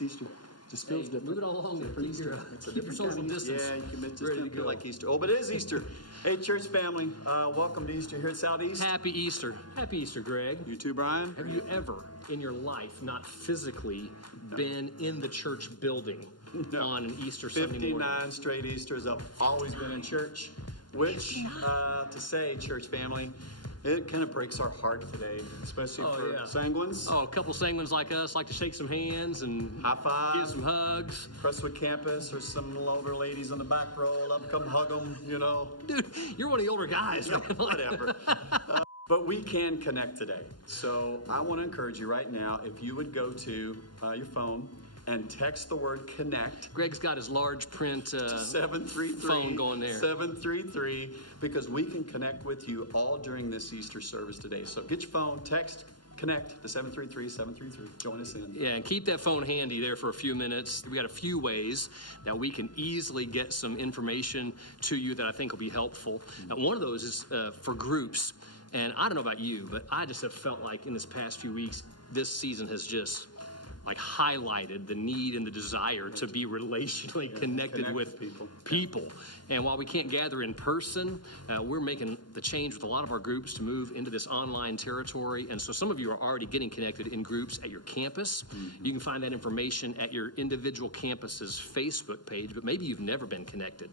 It's Easter. Just feels different. Move it along there. It's a different social kind of distance. Yeah, you can just don't feel like Easter. Oh, but it is Easter. Hey, church family, welcome to Easter here at Southeast. Happy Easter. Happy Easter, Greg. You too, Brian. Have you ever in your life not physically been in the church building on an Easter Sunday morning? 59 straight Easters. I've always been in church, which, to say, church family, it kind of breaks our heart today, especially for sanguines. Oh, a couple sanguines like us like to shake some hands and high five, give some hugs. Crestwood campus, there's some older ladies on the back row. Love to come hug them, you know. Dude, you're one of the older guys. Man. Whatever. But we can connect today. So I want to encourage you right now, if you would go to your phone and text the word connect. Greg's got his large print 733 phone going there. 733, because we can connect with you all during this Easter service today. So get your phone, text, connect to 733-733. Join us in. Yeah, and keep that phone handy there for a few minutes. We got a few ways that we can easily get some information to you that I think will be helpful. Now, one of those is for groups. And I don't know about you, but I just have felt like in this past few weeks, this season has just like highlighted the need and the desire to be relationally connected with people. And while we can't gather in person, we're making the change with a lot of our groups to move into this online territory. And so some of you are already getting connected in groups at your campus. You can find that information at your individual campus's Facebook page, but maybe you've never been connected.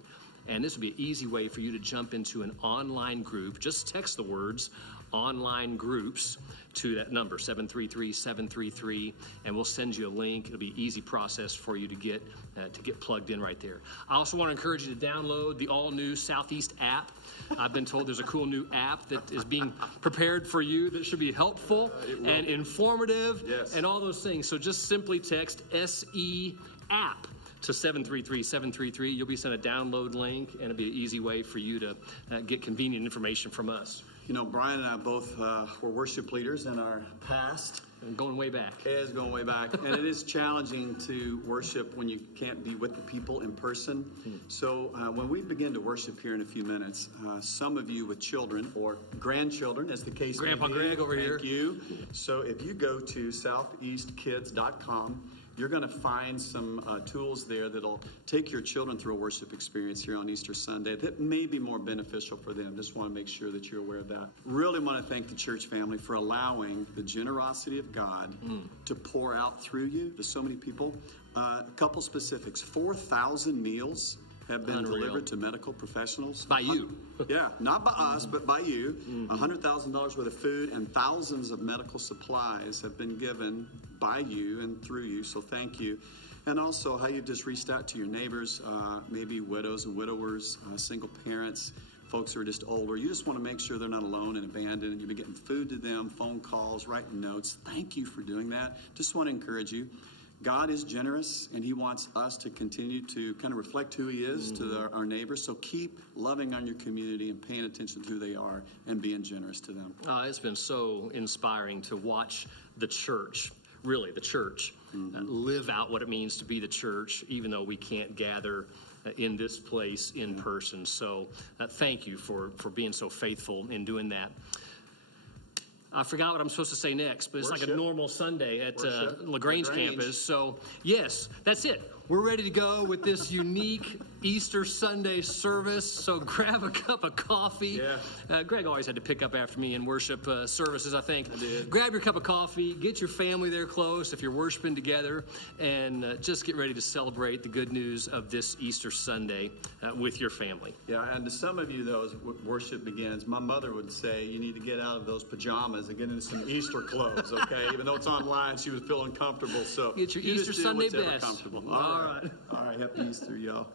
And this would be an easy way for you to jump into an online group. Just text the words online groups to that number, 733-733, and we'll send you a link. It'll be an easy process for you to get plugged in right there. I also want to encourage you to download the all-new Southeast app. I've been told there's a cool new app that is being prepared for you that should be helpful and informative and all those things. So just simply text SE app to 733-733. You'll be sent a download link, and it'll be an easy way for you to get convenient information from us. You know, Brian and I both were worship leaders in our past. And going way back. It is going way back. And it is challenging to worship when you can't be with the people in person. So when we begin to worship here in a few minutes, some of you with children or grandchildren, as the case may be. Grandpa Greg over here. Thank you. So if you go to southeastkids.com, you're going to find some tools there that'll take your children through a worship experience here on Easter Sunday that may be more beneficial for them. Just want to make sure that you're aware of that. Really want to thank the church family for allowing the generosity of God to pour out through you to so many people. A couple specifics. 4,000 meals have been delivered to medical professionals. By you. Yeah, not by us, but by you. $100,000 worth of food and thousands of medical supplies have been given by you and through you, so thank you. And also how you've just reached out to your neighbors, maybe widows and widowers, single parents, folks who are just older. You just want to make sure they're not alone and abandoned, and you've been getting food to them, phone calls, writing notes. Thank you for doing that. Just want to encourage you. God is generous, and he wants us to continue to kind of reflect who he is to our neighbors. So keep loving on your community and paying attention to who they are and being generous to them. It's been so inspiring to watch the church, really the church, live out what it means to be the church, even though we can't gather in this place in person. So thank you for being so faithful in doing that. I forgot what I'm supposed to say next, but it's like a normal Sunday at LaGrange campus. So, yes, that's it. We're ready to go with this unique Easter Sunday service. So grab a cup of coffee. Greg always had to pick up after me in worship services, I think. I did. Grab your cup of coffee. Get your family there close if you're worshiping together. And just get ready to celebrate the good news of this Easter Sunday with your family. Yeah, and to some of you, though, as worship begins, my mother would say you need to get out of those pajamas and get into some Easter clothes, okay? Even though it's online, she was feeling comfortable. So get your Easter Sunday best. Comfortable. All right. All right, happy Easter, y'all.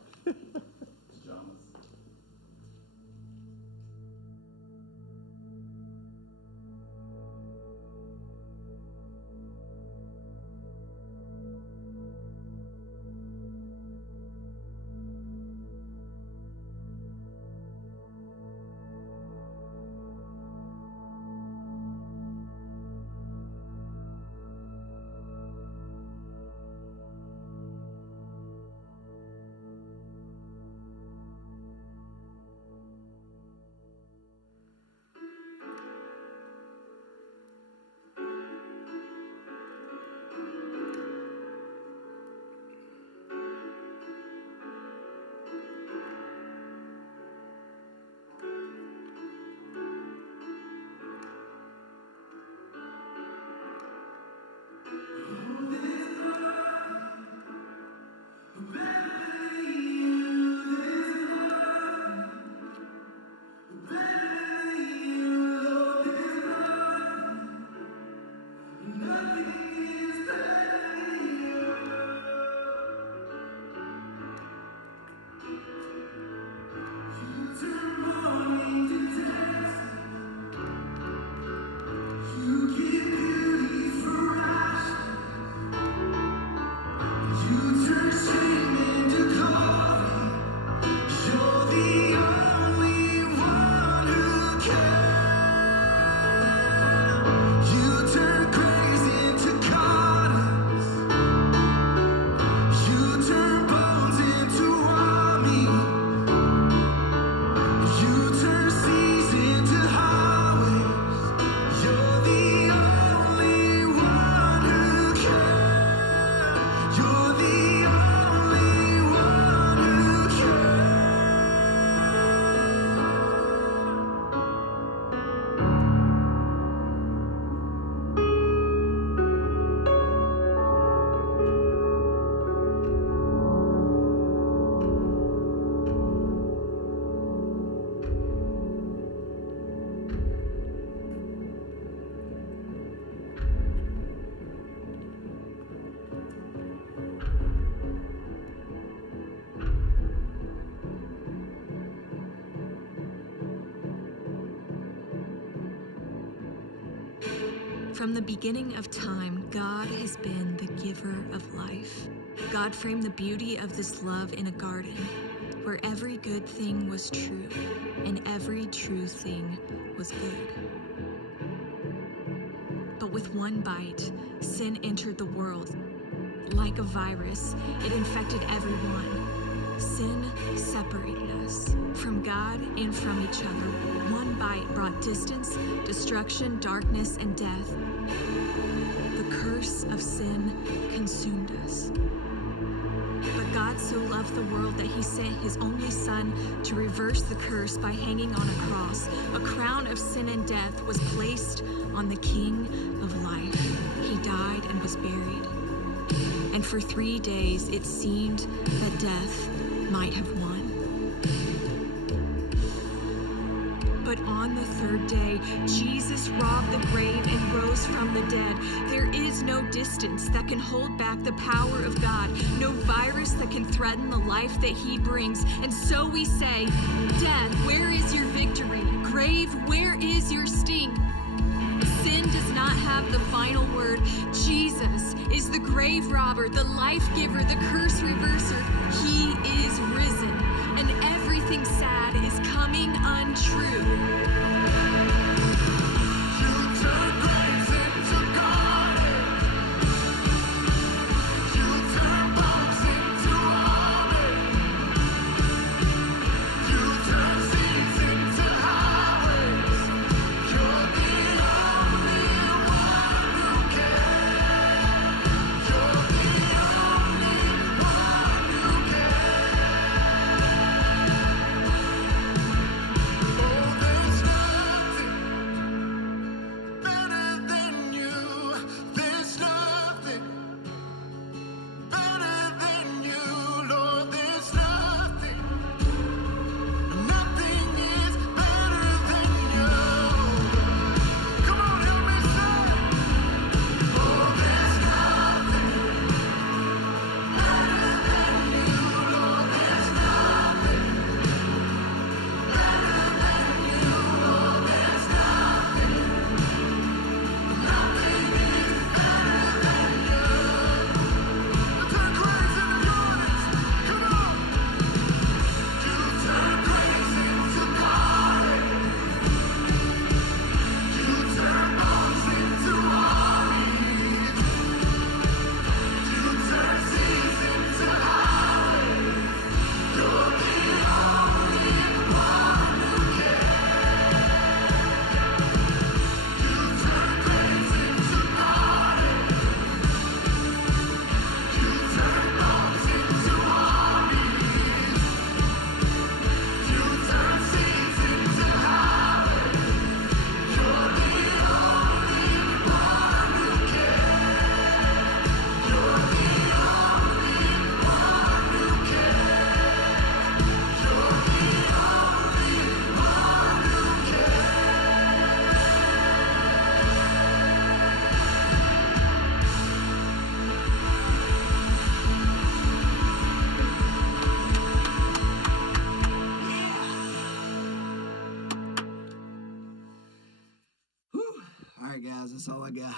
From the beginning of time, God has been the giver of life. God framed the beauty of this love in a garden where every good thing was true and every true thing was good. But with one bite, sin entered the world. Like a virus, it infected everyone. Sin separated us from God and from each other. One bite brought distance, destruction, darkness, and death. The curse of sin consumed us. But God so loved the world that he sent his only Son to reverse the curse by hanging on a cross. A crown of sin and death was placed on the King of life. He died and was buried. And for 3 days it seemed that death might have won. But on the third day, Jesus robbed the grave and rose from the dead. There is no distance that can hold back the power of God, no virus that can threaten the life that he brings. And so we say, death, where is your victory? Grave, where is your sting? Sin does not have the final word. Jesus is the grave robber, the life giver, the curse reverser. He is risen, and everything sad is coming untrue. All right, guys, that's all I got.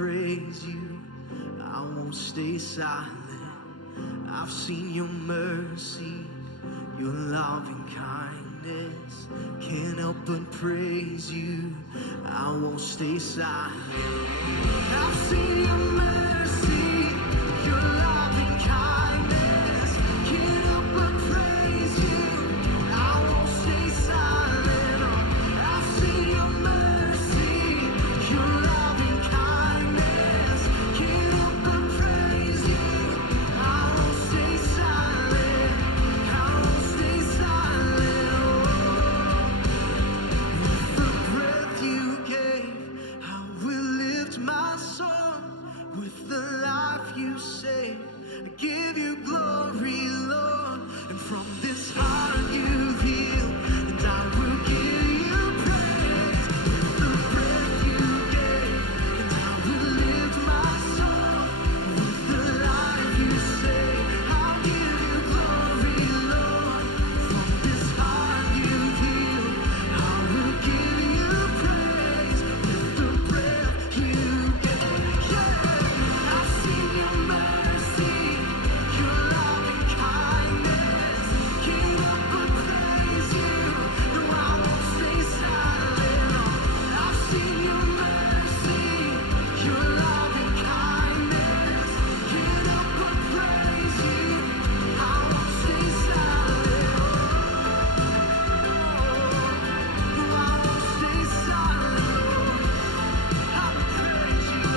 praise you. I won't stay silent. I've seen your mercy, your loving kindness. Can't help but praise you. I won't stay silent. I've seen your mercy, your loving kindness. Can't help but praise you. I won't stay silent. I've seen your mercy, your loving kindness. Can't help but praise you. I won't stay silent. I won't stay silent. With the breath you gave, I will lift my song. With the life you saved, I give you glory, Lord. And from this heart you've healed, and I will give you praise. With the breath you gave, and I will lift my song. With the life you saved, I'll give you glory, Lord. From this heart you've healed, I will give you praise. With the breath you gave, yeah. I've seen your mercy, your loving kindness. Can't help but praise you. No, I won't stay silent. I've seen your mercy, your loving kindness. Can't help but praise you. I won't stay silent. No, I won't stay silent. I will praise you,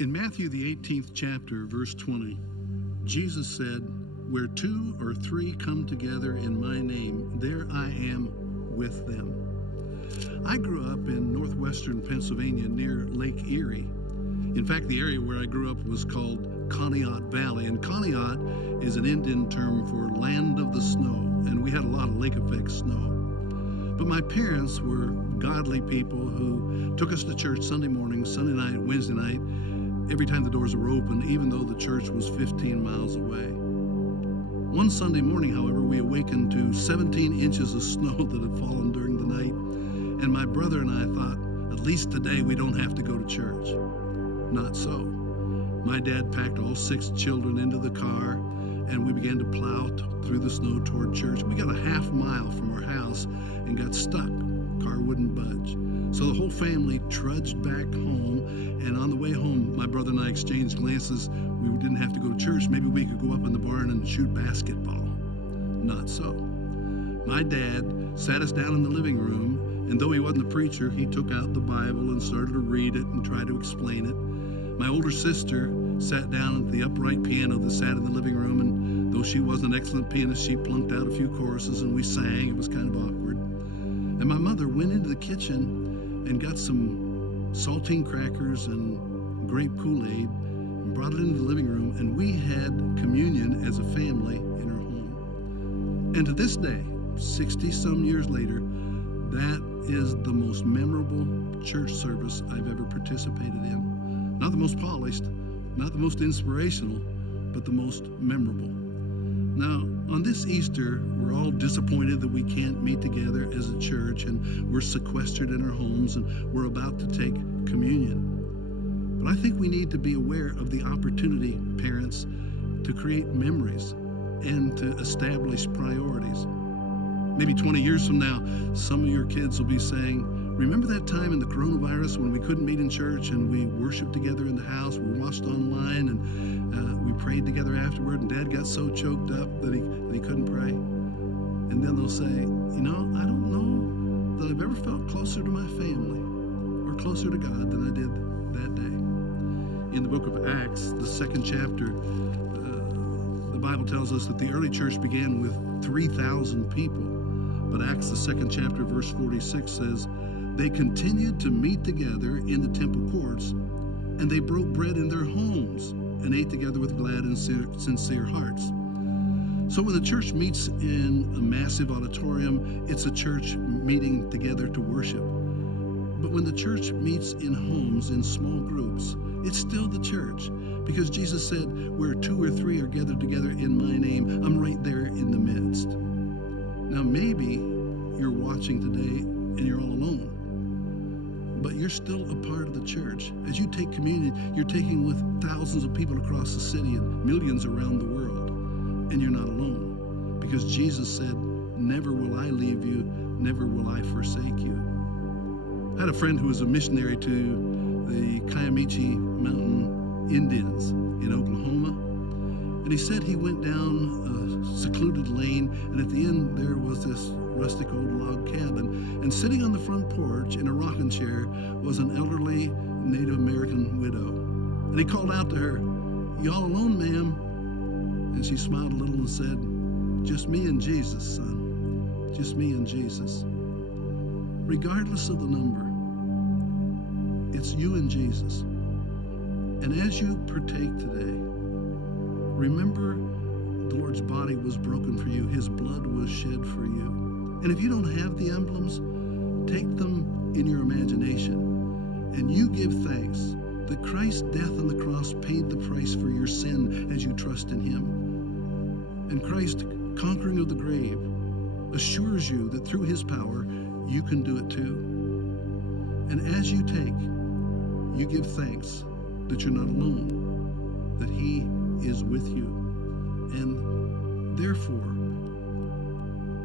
In Matthew, the 18th chapter, verse 20, Jesus said, "Where 2 or 3 come together in my name, there I am with them." I grew up in northwestern Pennsylvania near Lake Erie. In fact, the area where I grew up was called Conneaut Valley, and Conneaut is an Indian term for land of the snow, and we had a lot of lake effect snow. But my parents were godly people who took us to church Sunday morning, Sunday night, Wednesday night, every time the doors were open, even though the church was 15 miles away. One Sunday morning, however, we awakened to 17 inches of snow that had fallen during the night, and my brother and I thought, at least today we don't have to go to church. Not so. My dad packed all 6 children into the car, and we began to plow through the snow toward church. We got a half mile from our house and got stuck. Car wouldn't budge. So the whole family trudged back home, and on the way home, my brother and I exchanged glances. We didn't have to go to church. Maybe we could go up in the barn and shoot basketball. Not so. My dad sat us down in the living room, and though he wasn't a preacher, he took out the Bible and started to read it and try to explain it. My older sister sat down at the upright piano that sat in the living room, and though she was an excellent pianist, she plunked out a few choruses and we sang. It was kind of awkward. And my mother went into the kitchen and got some saltine crackers and grape Kool-Aid and brought it into the living room, and we had communion as a family in our home. And to this day, 60-some years later, that is the most memorable church service I've ever participated in. Not the most polished, not the most inspirational, but the most memorable. Now, on this Easter, we're all disappointed that we can't meet together as a church, and we're sequestered in our homes, and we're about to take communion. But I think we need to be aware of the opportunity, parents, to create memories and to establish priorities. Maybe 20 years from now, some of your kids will be saying, "Remember that time in the coronavirus when we couldn't meet in church and we worshiped together in the house, we watched online, and we prayed together afterward, and Dad got so choked up that he couldn't pray?" And then they'll say, "You know, I don't know that I've ever felt closer to my family or closer to God than I did that day." In the book of Acts, the 2nd chapter, the Bible tells us that the early church began with 3,000 people. But Acts, the 2nd chapter, verse 46 says, "They continued to meet together in the temple courts, and they broke bread in their homes and ate together with glad and sincere hearts." So when the church meets in a massive auditorium, it's a church meeting together to worship. But when the church meets in homes, in small groups, it's still the church. Because Jesus said, where 2 or 3 are gathered together in my name, I'm right there in the midst. Now, maybe you're watching today and you're all alone, but you're still a part of the church. As you take communion, you're taking with thousands of people across the city and millions around the world, and you're not alone. Because Jesus said, never will I leave you, never will I forsake you. I had a friend who was a missionary to the Kiamichi Mountain Indians in Oklahoma, and he said he went down a secluded lane, and at the end there was this rustic old log cabin, and sitting on the front porch in a rocking chair was an elderly Native American widow. And he called out to her, "You all alone, ma'am?" And she smiled a little and said, "Just me and Jesus, son. Just me and Jesus." Regardless of the number, it's you and Jesus. And as you partake today, remember the Lord's body was broken for you. His blood was shed for you. And if you don't have the emblems, take them in your imagination. And you give thanks that Christ's death on the cross paid the price for your sin as you trust in Him. And Christ's conquering of the grave assures you that through His power, you can do it too. And as you take, you give thanks that you're not alone, that He is with you. And therefore,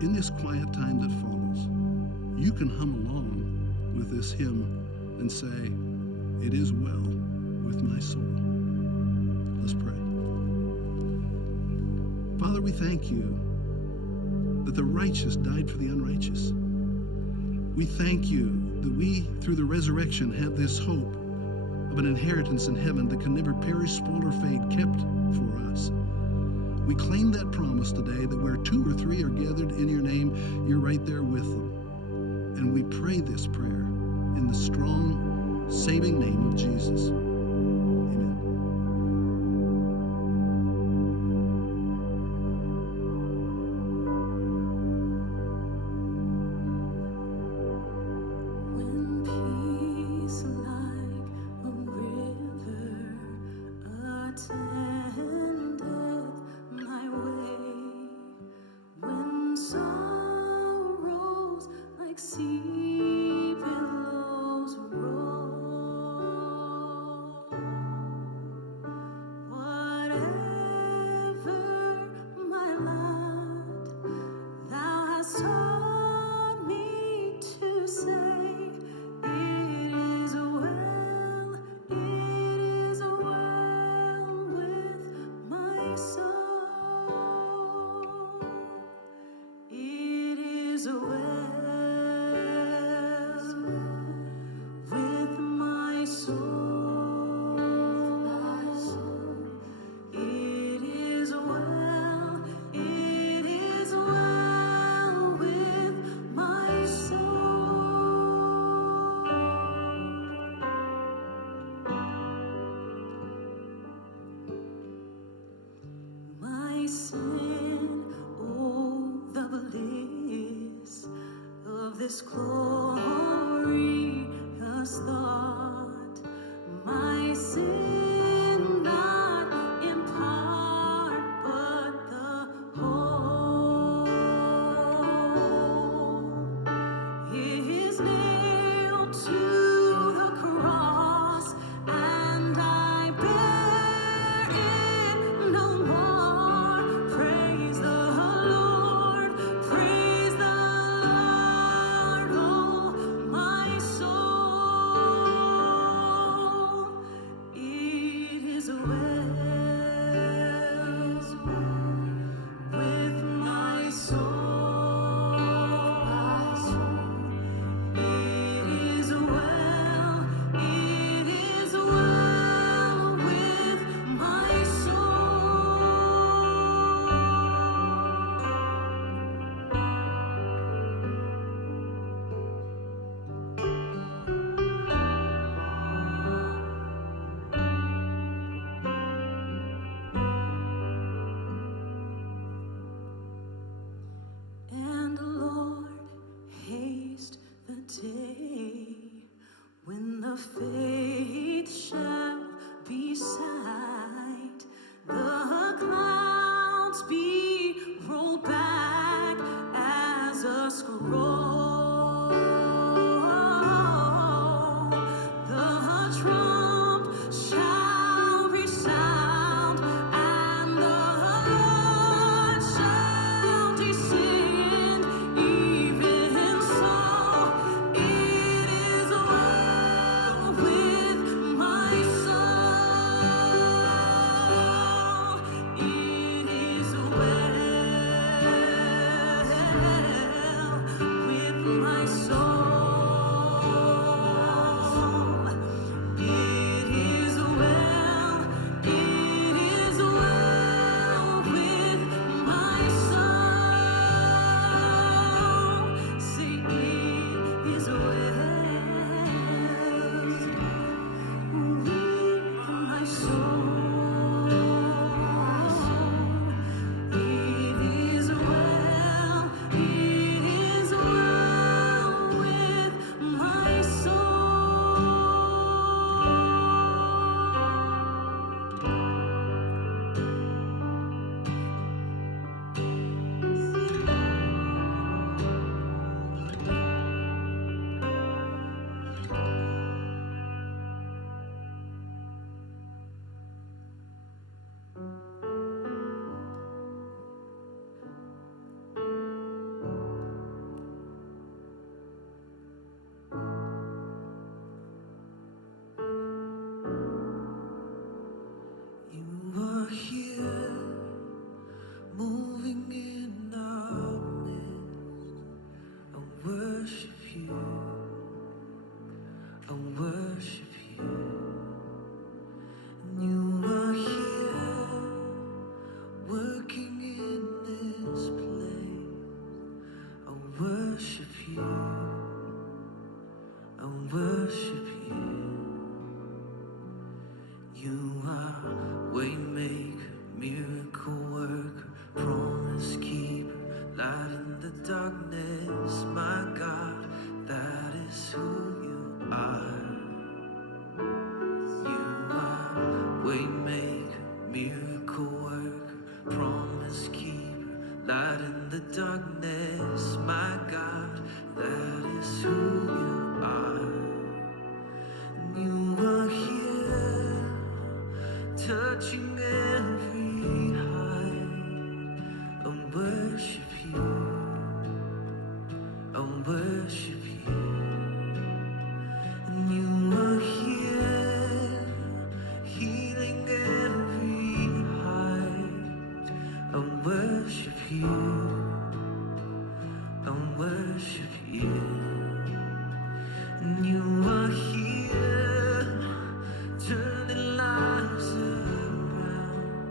in this quiet time that follows, you can hum along with this hymn and say, "It is well with my soul." Let's pray. Father, we thank you that the righteous died for the unrighteous. We thank you that we, through the resurrection, have this hope of an inheritance in heaven that can never perish, spoil, or fade, kept for us. We claim that promise today that where 2 or 3 are gathered in your name, you're right there with them. And we pray this prayer in the strong, saving name of Jesus. Amen. When peace like a river attendeth my way, when sorrows like sea billows roll, whatever my lot, thou hast taught me to say, it is well with my soul. It is well with my soul. It is well with my soul. My sin, oh, the bliss of this glorious thought. My sin, not in part, but the whole, is nailed to the cross, and I bear it no more. Praise the Lord, oh faith shall beside the clouds be rolled back as a scroll. The trump shall resound, and the Lord shall descend. Even so, it is well with my soul. It is well with my soul. It is well with my soul. Say it is well with my soul. It is well with my You are here, moving in our midst. I worship you. I worship you. And you are here, working in this place. I worship you. I worship you. You are waymaker, miracle worker, promise keeper, light in the darkness. My God, that is who you are. You are waymaker, miracle worker, promise keeper, light in the darkness. My God, that is who you are. And you are here, touching every heart. I worship you. I worship you. And you are here, healing every heart. I worship you. I worship you. And you are here, turning lives around.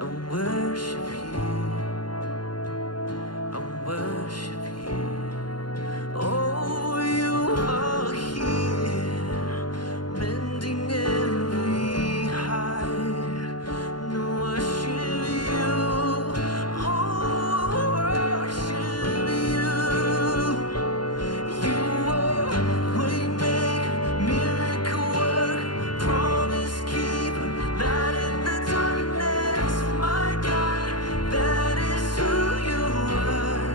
I worship you. I worship you. Oh, you are here, mending every heart. And I worship you. Oh, worship you. You are waymaker, miracle worker, promise keeper, light in the darkness. My God, that is who you are.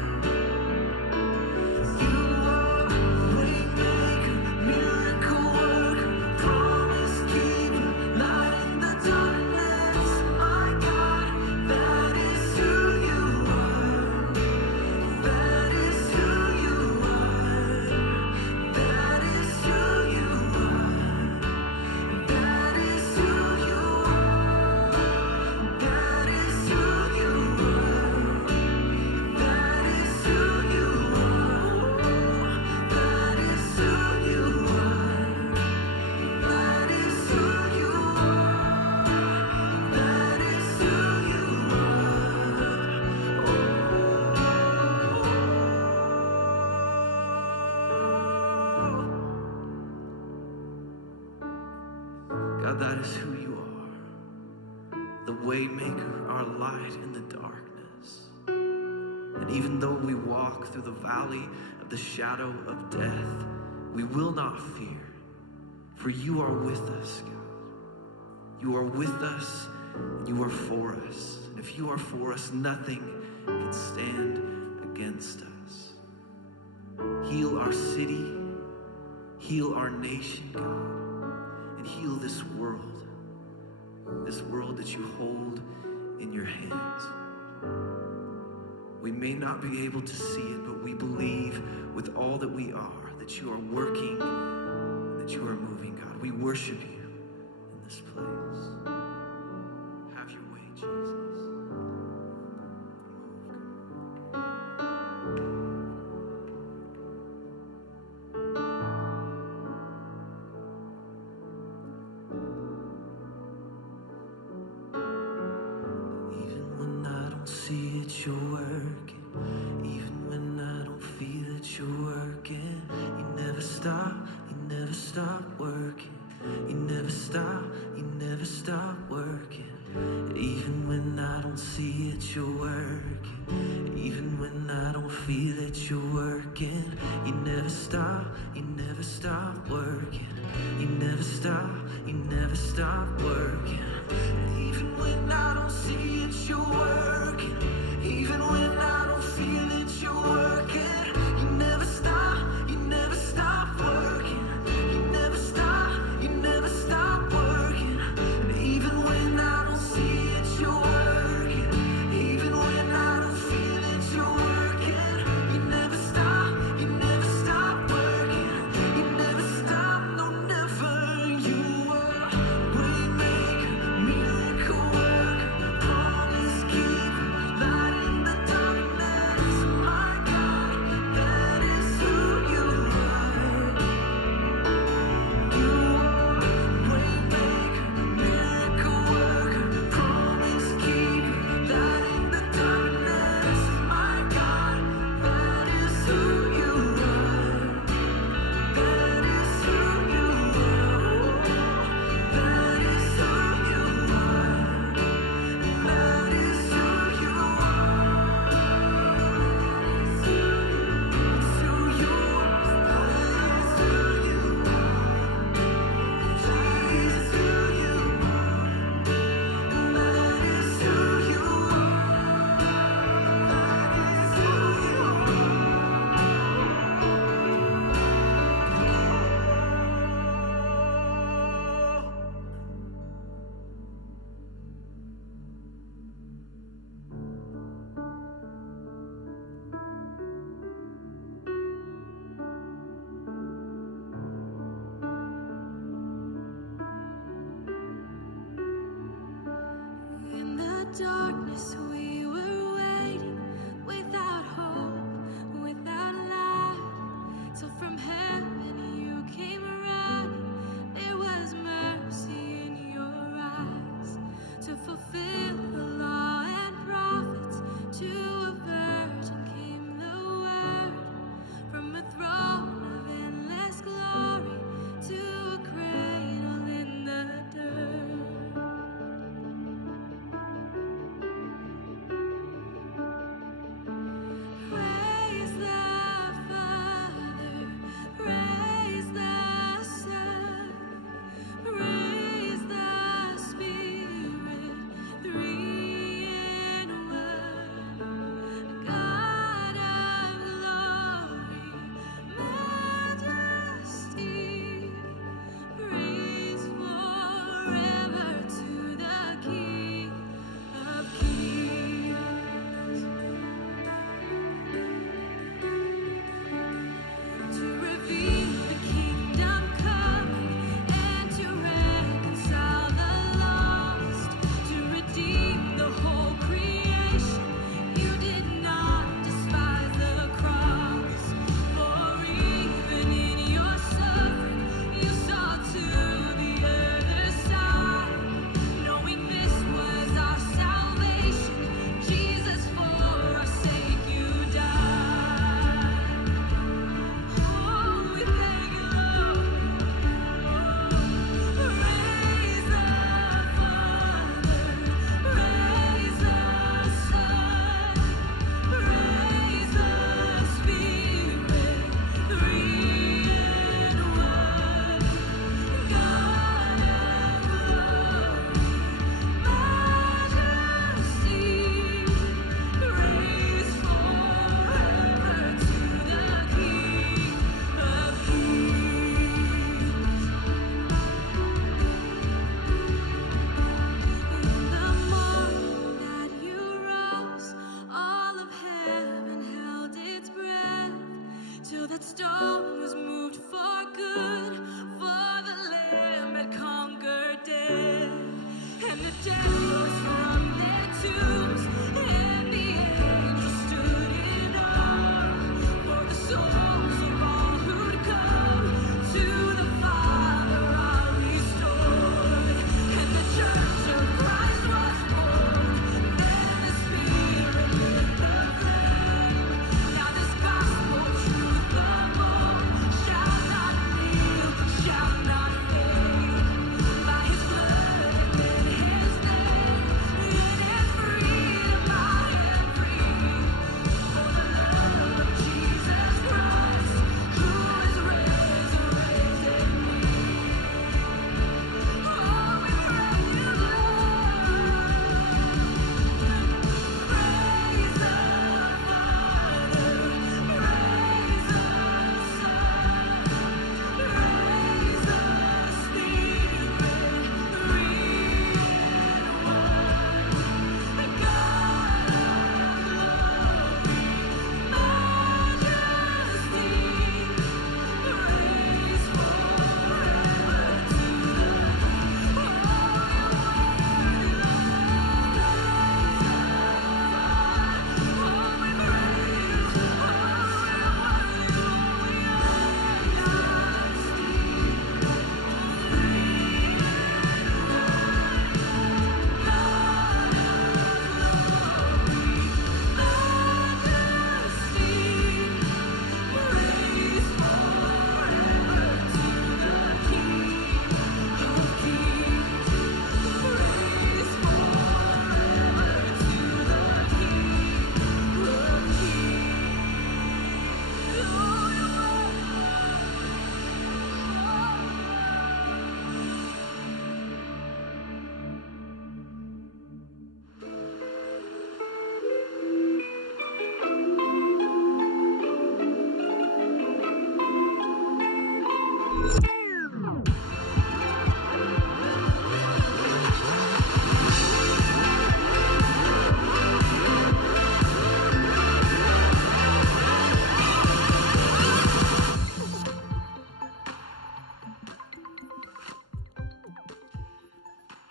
You are waymaker, miracle worker, promise keeper, light in the darkness. My God, that is who you are. That is who you are. That is who you are. That is who you are. That is who you are. That is who you are. That is who you are. That is who you are. That is who you are. God, that is who you are. The waymaker, our light in the darkness. And even though we walk through the valley of the shadow of death, we will not fear, For you are with us, God. You are with us, and you are for us. And if you are for us, nothing can stand against us. Heal our city, heal our nation, God, and heal this world that you hold in your hands. We may not be able to see it, but we believe with all that we are that you are working and that you are moving, God. We worship you in this place. Have your way, Jesus. Even when I don't see it, you're working. Even when I don't feel it, you're working. You never stop working. You never stop working. Even when I don't see it, you're working. Even when I don't feel it, you're working. You never stop working. You never stop working. Even when I don't see it, you're working. Even when I don't feel it, you're working. You never stop working. You never stop working. And even when I don't see it, you're working. Even when I don't feel it, you're working. You never stop working. You never stop, no, never. You are way maker,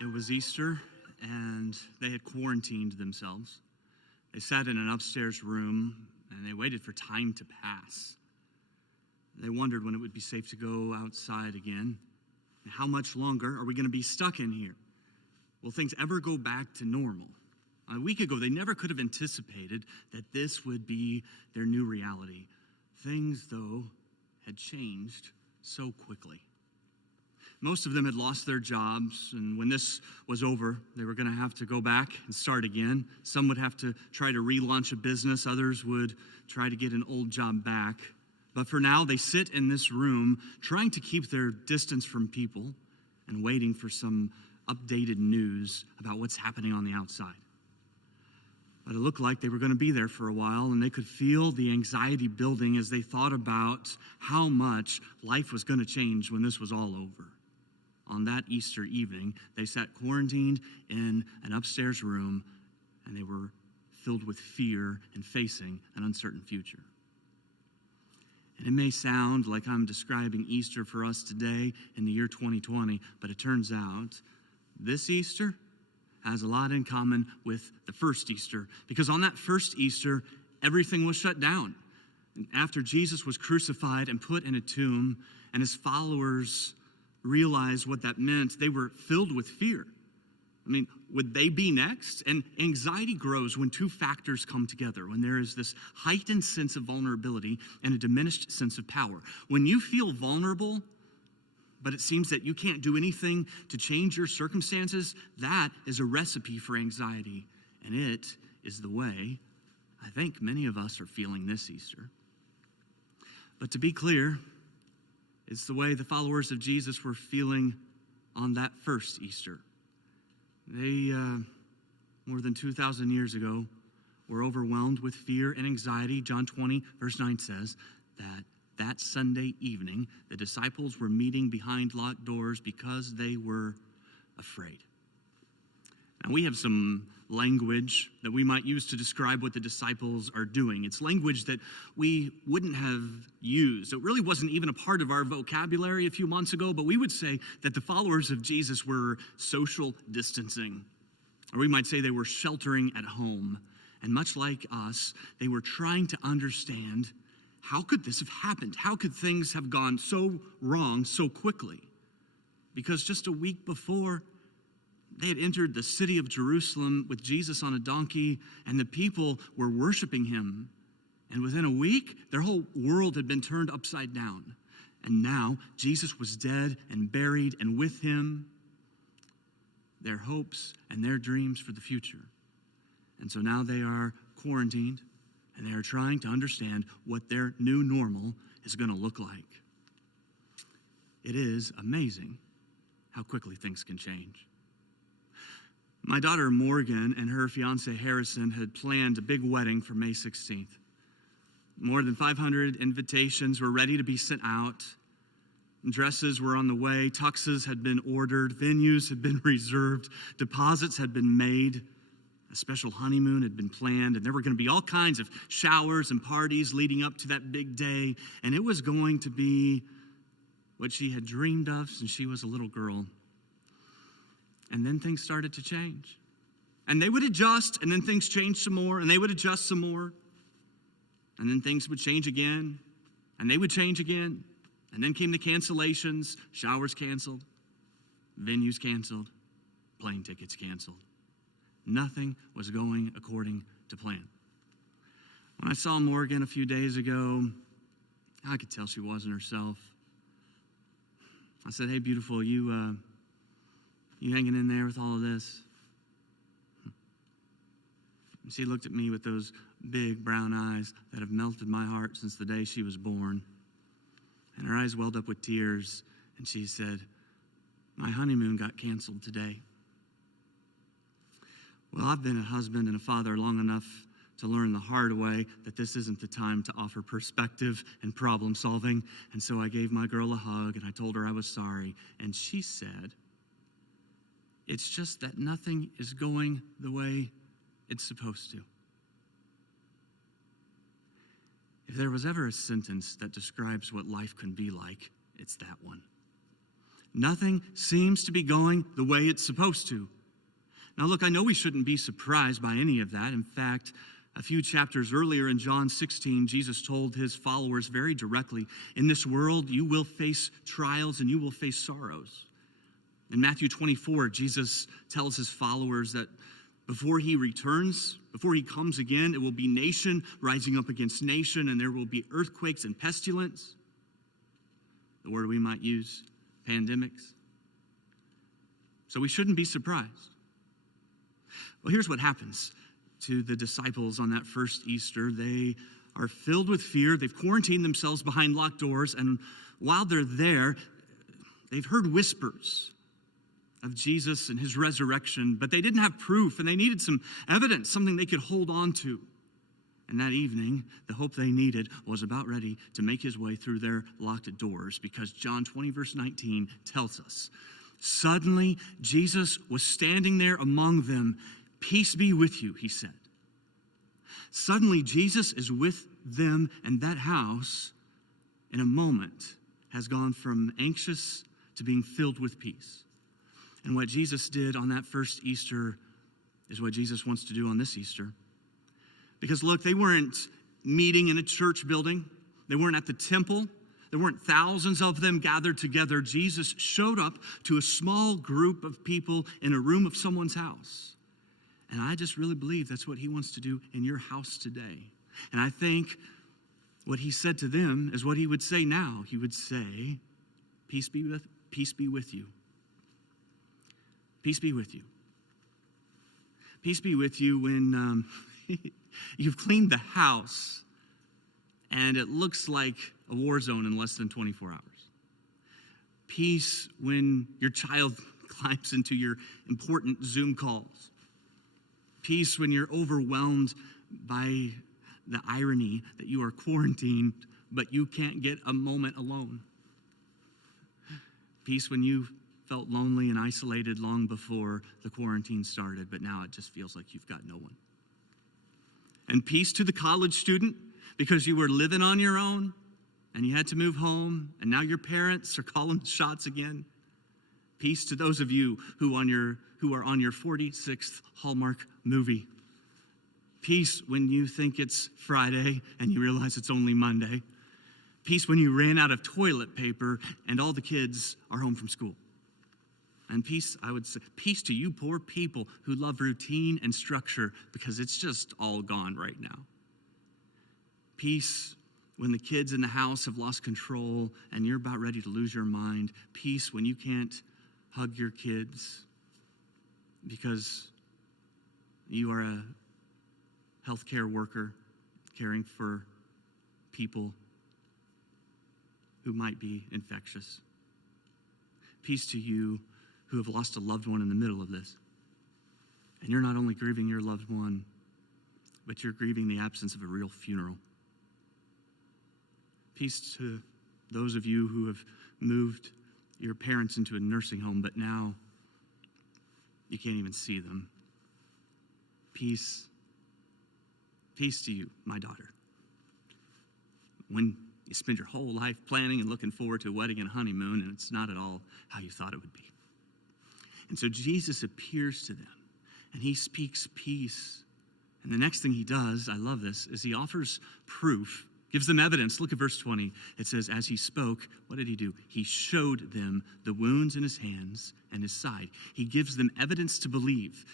It was Easter, and they had quarantined themselves. They sat in an upstairs room, and they waited for time to pass. They wondered when it would be safe to go outside again. How much longer are we going to be stuck in here? Will things ever go back to normal? A week ago, they never could have anticipated that this would be their new reality. Things, though, had changed so quickly. Most of them had lost their jobs, and when this was over, they were going to have to go back and start again. Some would have to try to relaunch a business. Others would try to get an old job back. But for now, they sit in this room trying to keep their distance from people and waiting for some updated news about what's happening on the outside. But it looked like they were going to be there for a while, and they could feel the anxiety building as they thought about how much life was going to change when this was all over. On that Easter evening, they sat quarantined in an upstairs room, and they were filled with fear and facing an uncertain future. And it may sound like I'm describing Easter for us today in the year 2020, but it turns out this Easter has a lot in common with the first Easter, because on that first Easter, everything was shut down. And after Jesus was crucified and put in a tomb, and his followers realized what that meant, they were filled with fear. I mean, would they be next? And anxiety grows when two factors come together, when there is this heightened sense of vulnerability and a diminished sense of power. When you feel vulnerable, but it seems that you can't do anything to change your circumstances, that is a recipe for anxiety. And it is the way I think many of us are feeling this Easter. But to be clear, it's the way the followers of Jesus were feeling on that first Easter. They, more than 2,000 years ago, were overwhelmed with fear and anxiety. John 20, verse 9 says that Sunday evening, the disciples were meeting behind locked doors because they were afraid. Now, we have some language that we might use to describe what the disciples are doing. It's language that we wouldn't have used. It really wasn't even a part of our vocabulary a few months ago, but we would say that the followers of Jesus were social distancing, or we might say they were sheltering at home. And much like us, they were trying to understand, how could this have happened? How could things have gone so wrong so quickly? Because just a week before, they had entered the city of Jerusalem with Jesus on a donkey, and the people were worshiping him. And within a week, their whole world had been turned upside down. And now, Jesus was dead and buried, and with him, their hopes and their dreams for the future. And so now they are quarantined, and they are trying to understand what their new normal is going to look like. It is amazing how quickly things can change. My daughter Morgan and her fiance Harrison had planned a big wedding for May 16th. More than 500 invitations were ready to be sent out. Dresses were on the way, tuxes had been ordered, venues had been reserved, deposits had been made, a special honeymoon had been planned, and there were going to be all kinds of showers and parties leading up to that big day, and it was going to be what she had dreamed of since she was a little girl. And then things started to change. And they would adjust, and then things changed some more, and they would adjust some more. And then things would change again, and they would change again. And then came the cancellations, showers canceled, venues canceled, plane tickets canceled. Nothing was going according to plan. When I saw Morgan a few days ago, I could tell she wasn't herself. I said, "Hey, beautiful, you hanging in there with all of this?" And she looked at me with those big brown eyes that have melted my heart since the day she was born. And her eyes welled up with tears, and she said, "My honeymoon got canceled today." Well, I've been a husband and a father long enough to learn the hard way that this isn't the time to offer perspective and problem solving. And so I gave my girl a hug, and I told her I was sorry. And she said, "It's just that nothing is going the way it's supposed to." If there was ever a sentence that describes what life can be like, it's that one. Nothing seems to be going the way it's supposed to. Now, look, I know we shouldn't be surprised by any of that. In fact, a few chapters earlier in John 16, Jesus told his followers very directly, in this world you will face trials and you will face sorrows. In Matthew 24, Jesus tells his followers that before he returns, before he comes again, it will be nation rising up against nation, and there will be earthquakes and pestilence. The word we might use, pandemics. So we shouldn't be surprised. Well, here's what happens to the disciples on that first Easter. They are filled with fear. They've quarantined themselves behind locked doors, and while they're there, they've heard whispers of Jesus and his resurrection, but they didn't have proof, and they needed some evidence, something they could hold on to. And that evening, the hope they needed was about ready to make his way through their locked doors, because John 20, verse 19 tells us, suddenly Jesus was standing there among them. Peace be with you, he said. Suddenly Jesus is with them, and that house, in a moment, has gone from anxious to being filled with peace. And what Jesus did on that first Easter is what Jesus wants to do on this Easter. Because look, they weren't meeting in a church building. They weren't at the temple. There weren't thousands of them gathered together. Jesus showed up to a small group of people in a room of someone's house. And I just really believe that's what he wants to do in your house today. And I think what he said to them is what he would say now. He would say, peace be with you. Peace be with you. Peace be with you when you've cleaned the house and it looks like a war zone in less than 24 hours. Peace when your child climbs into your important Zoom calls. Peace when you're overwhelmed by the irony that you are quarantined, but you can't get a moment alone. Peace when you felt lonely and isolated long before the quarantine started, but now it just feels like you've got no one. And peace to the college student, because you were living on your own and you had to move home, and now your parents are calling the shots again. Peace to those of you who are on your 46th Hallmark movie. Peace when you think it's Friday and you realize it's only Monday. Peace when you ran out of toilet paper and all the kids are home from school. And peace, I would say, peace to you poor people who love routine and structure, because it's just all gone right now. Peace when the kids in the house have lost control and you're about ready to lose your mind. Peace when you can't hug your kids because you are a healthcare worker caring for people who might be infectious. Peace to you who have lost a loved one in the middle of this. And you're not only grieving your loved one, but you're grieving the absence of a real funeral. Peace to those of you who have moved your parents into a nursing home, but now you can't even see them. Peace to you, my daughter. When you spend your whole life planning and looking forward to a wedding and honeymoon, and it's not at all how you thought it would be. And so Jesus appears to them, and he speaks peace. And the next thing he does, I love this, is he offers proof, gives them evidence. Look at verse 20. It says, as he spoke, what did he do? He showed them the wounds in his hands and his side. He gives them evidence to believe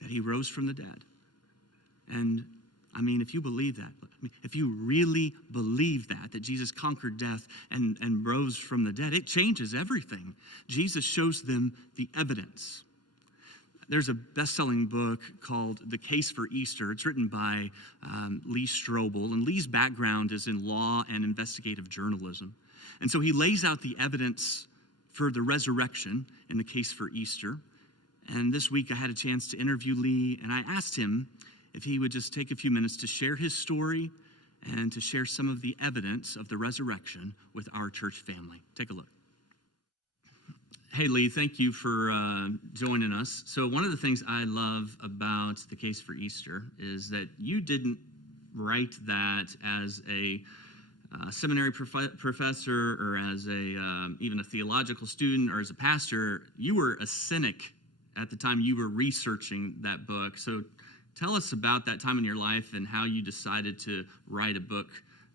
that he rose from the dead. And I mean, if you believe that, if you really believe that Jesus conquered death and rose from the dead, it changes everything. Jesus shows them the evidence. There's a best-selling book called The Case for Easter. It's written by Lee Strobel, and Lee's background is in law and investigative journalism. And so he lays out the evidence for the resurrection in The Case for Easter. And this week I had a chance to interview Lee, and I asked him if he would just take a few minutes to share his story and to share some of the evidence of the resurrection with our church family. Take a look. Hey, Lee, thank you for joining us. So one of the things I love about The Case for Easter is that you didn't write that as a seminary professor or as even a theological student or as a pastor, you were a cynic at the time you were researching that book. So tell us about that time in your life and how you decided to write a book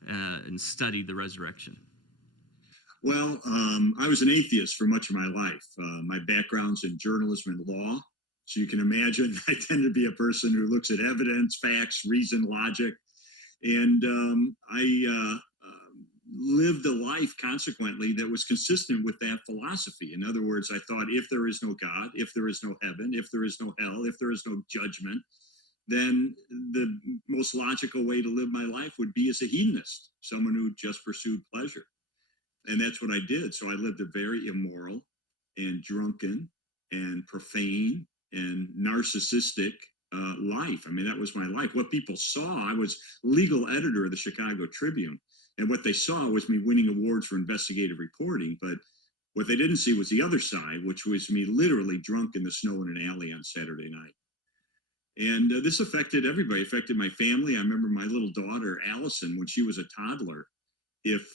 and study the resurrection. Well, I was an atheist for much of my life. My background's in journalism and law. So you can imagine I tend to be a person who looks at evidence, facts, reason, logic. And I lived a life, consequently, that was consistent with that philosophy. In other words, I thought if there is no God, if there is no heaven, if there is no hell, if there is no judgment, then the most logical way to live my life would be as a hedonist, someone who just pursued pleasure. And that's what I did. So I lived a very immoral and drunken and profane and narcissistic life. I mean, that was my life. What people saw, I was legal editor of the Chicago Tribune. And what they saw was me winning awards for investigative reporting. But what they didn't see was the other side, which was me literally drunk in the snow in an alley on Saturday night. And this affected everybody. It affected my family. I remember my little daughter, Allison, when she was a toddler, if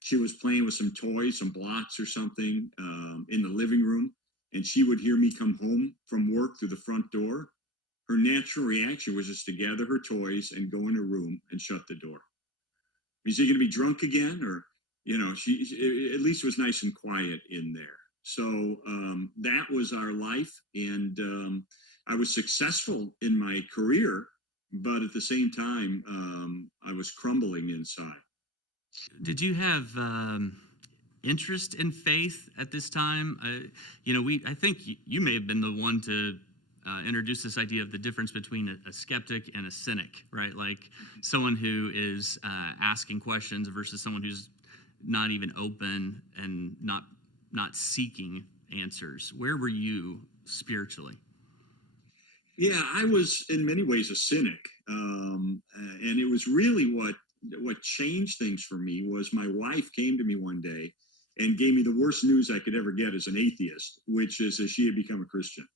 she was playing with some toys, some blocks or something in the living room, and she would hear me come home from work through the front door, her natural reaction was just to gather her toys and go in her room and shut the door. Is he going to be drunk again? Or, she at least was nice and quiet in there. So that was our life. And I was successful in my career, but at the same time, I was crumbling inside. Did you have interest in faith at this time? I think you may have been the one to introduce this idea of the difference between a skeptic and a cynic, right? Like someone who is asking questions versus someone who's not even open and not seeking answers. Where were you spiritually? Yeah, I was in many ways a cynic, and it was really what changed things for me was my wife came to me one day and gave me the worst news I could ever get as an atheist, which is that she had become a Christian.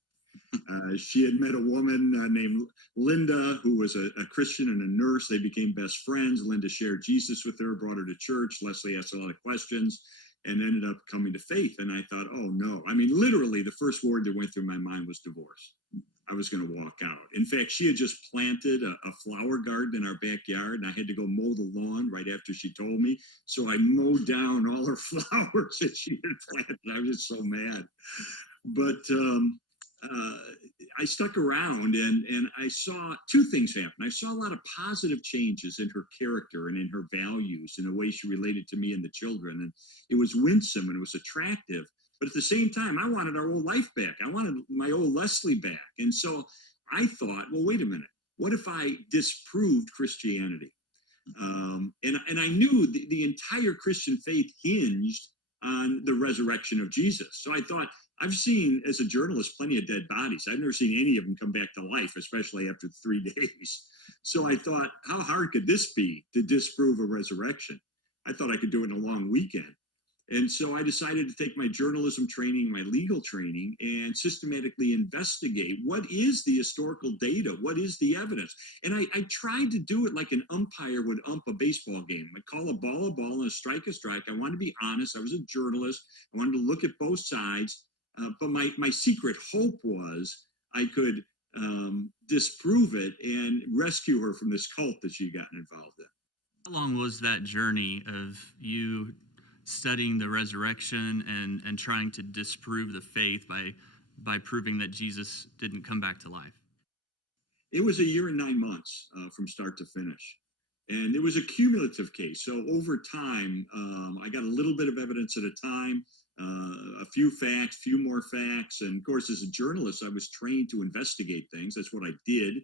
She had met a woman named Linda, who was a Christian and a nurse. They became best friends. Linda shared Jesus with her, brought her to church. Leslie asked a lot of questions and ended up coming to faith. And I thought, oh no. I mean, literally the first word that went through my mind was divorce. I was going to walk out. In fact, she had just planted a flower garden in our backyard, and I had to go mow the lawn right after she told me. So I mowed down all her flowers that she had planted. I was just so mad. But I stuck around, and I saw two things happen. I saw a lot of positive changes in her character and in her values and the way she related to me and the children. And it was winsome and it was attractive. But at the same time, I wanted our old life back. I wanted my old Leslie back. And so I thought, well, wait a minute. What if I disproved Christianity? And I knew the entire Christian faith hinged on the resurrection of Jesus. So I thought, I've seen, as a journalist, plenty of dead bodies. I've never seen any of them come back to life, especially after 3 days. So I thought, how hard could this be to disprove a resurrection? I thought I could do it in a long weekend. And so I decided to take my journalism training, my legal training, and systematically investigate what is the historical data, what is the evidence. And I tried to do it like an umpire would ump a baseball game. I'd call a ball and a strike. I wanted to be honest. I was a journalist. I wanted to look at both sides. But my secret hope was I could disprove it and rescue her from this cult that she'd gotten involved in. How long was that journey of you studying the resurrection and trying to disprove the faith by proving that Jesus didn't come back to life? It was 1 year and 9 months from start to finish. And it was a cumulative case. So over time, I got a little bit of evidence at a time, a few facts, few more facts. And of course, as a journalist, I was trained to investigate things. That's what I did.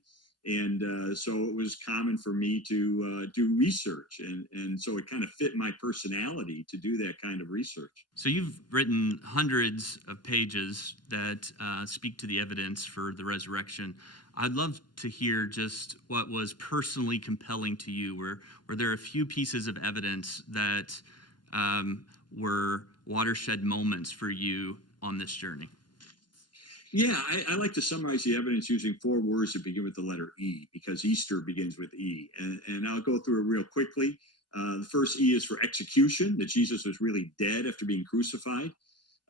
And so it was common for me to do research. And so it kind of fit my personality to do that kind of research. So you've written hundreds of pages that speak to the evidence for the resurrection. I'd love to hear just what was personally compelling to you. Were there a few pieces of evidence that were watershed moments for you on this journey? Yeah, I like to summarize the evidence using 4 words that begin with the letter E, because Easter begins with E. And I'll go through it real quickly. The first E is for execution, that Jesus was really dead after being crucified.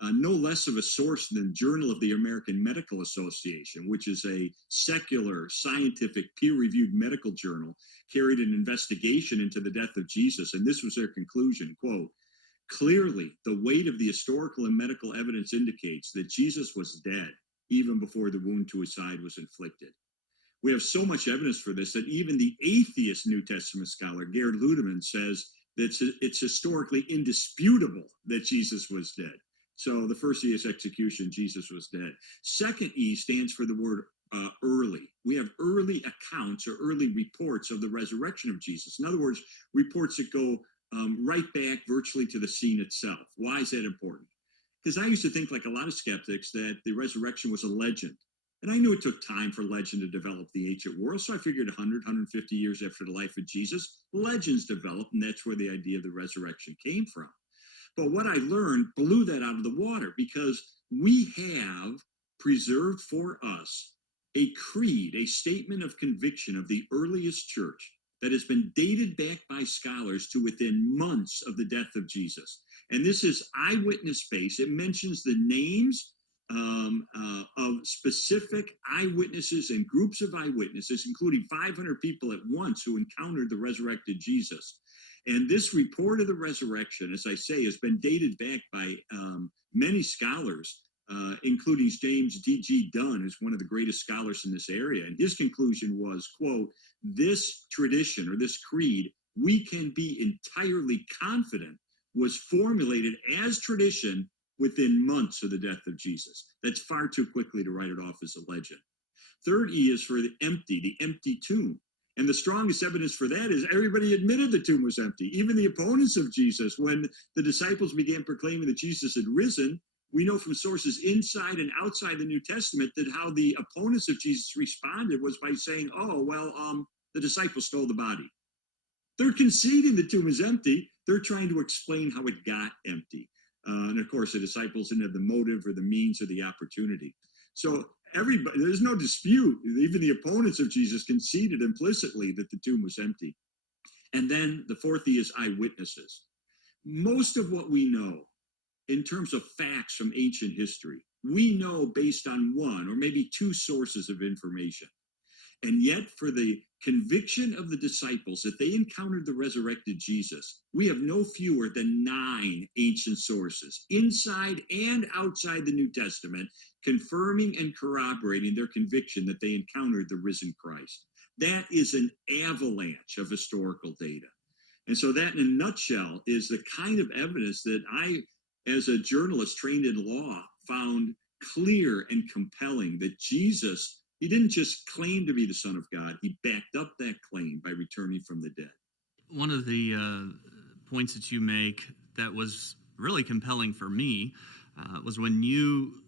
No less of a source than Journal of the American Medical Association, which is a secular, scientific, peer-reviewed medical journal, carried an investigation into the death of Jesus. And this was their conclusion, quote, "Clearly, the weight of the historical and medical evidence indicates that Jesus was dead even before the wound to his side was inflicted." We have so much evidence for this that even the atheist New Testament scholar, Gerd Ludemann, says that it's historically indisputable that Jesus was dead. So the first E is execution, Jesus was dead. Second E stands for the word early. We have early accounts or early reports of the resurrection of Jesus. In other words, reports that go right back virtually to the scene itself. Why is that important? Because I used to think, like a lot of skeptics, that the resurrection was a legend. And I knew it took time for legend to develop in the ancient world. So I figured 100, 150 years after the life of Jesus, legends developed, and that's where the idea of the resurrection came from. But what I learned blew that out of the water, because we have preserved for us a creed, a statement of conviction of the earliest church that has been dated back by scholars to within months of the death of Jesus. And this is eyewitness based. It mentions the names of specific eyewitnesses and groups of eyewitnesses, including 500 people at once who encountered the resurrected Jesus. And this report of the resurrection, as I say, has been dated back by many scholars, including James D.G. Dunn, who's one of the greatest scholars in this area. And his conclusion was, quote, "This tradition or this creed, we can be entirely confident was formulated as tradition within months of the death of Jesus." That's far too quickly to write it off as a legend. Third E is for the empty tomb. And the strongest evidence for that is everybody admitted the tomb was empty. Even the opponents of Jesus, when the disciples began proclaiming that Jesus had risen, we know from sources inside and outside the New Testament that how the opponents of Jesus responded was by saying, "Oh, well, the disciples stole the body." They're conceding the tomb is empty. They're trying to explain how it got empty. And of course, the disciples didn't have the motive or the means or the opportunity. So everybody, there's no dispute. Even the opponents of Jesus conceded implicitly that the tomb was empty. And then the fourth E is eyewitnesses. Most of what we know in terms of facts from ancient history, we know based on one or maybe two sources of information. And yet, for the conviction of the disciples that they encountered the resurrected Jesus, we have no fewer than 9 ancient sources, inside and outside the New Testament, confirming and corroborating their conviction that they encountered the risen Christ. That is an avalanche of historical data. And so that, in a nutshell, is the kind of evidence that I, as a journalist trained in law, found clear and compelling that Jesus, he didn't just claim to be the Son of God, he backed up that claim by returning from the dead. One of the points that you make that was really compelling for me was when you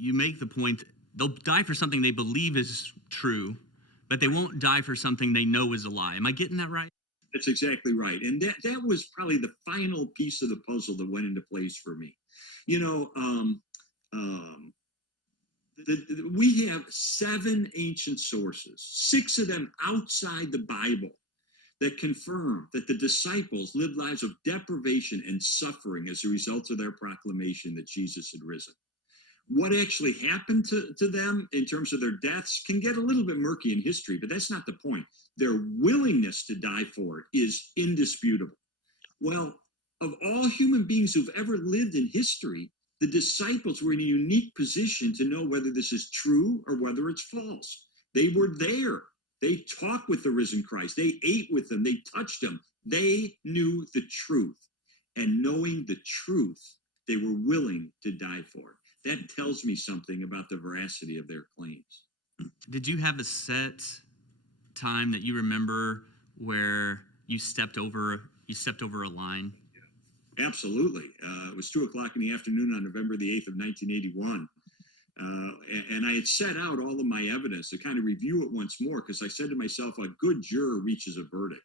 make the point they'll die for something they believe is true, but they won't die for something they know is a lie. Am I getting that right? That's exactly right. And that was probably the final piece of the puzzle that went into place for me. You know, we have 7 ancient sources, 6 of them outside the Bible, that confirm that the disciples lived lives of deprivation and suffering as a result of their proclamation that Jesus had risen. What actually happened to them in terms of their deaths can get a little bit murky in history, but that's not the point. Their willingness to die for it is indisputable. Well, of all human beings who've ever lived in history, the disciples were in a unique position to know whether this is true or whether it's false. They were there. They talked with the risen Christ. They ate with him. They touched him. They knew the truth. And knowing the truth, they were willing to die for it. That tells me something about the veracity of their claims. Did you have a set time that you remember where you stepped over a line? Absolutely. It was 2:00 in the afternoon on November the 8th of 1981. And I had set out all of my evidence to kind of review it once more, because I said to myself, a good juror reaches a verdict.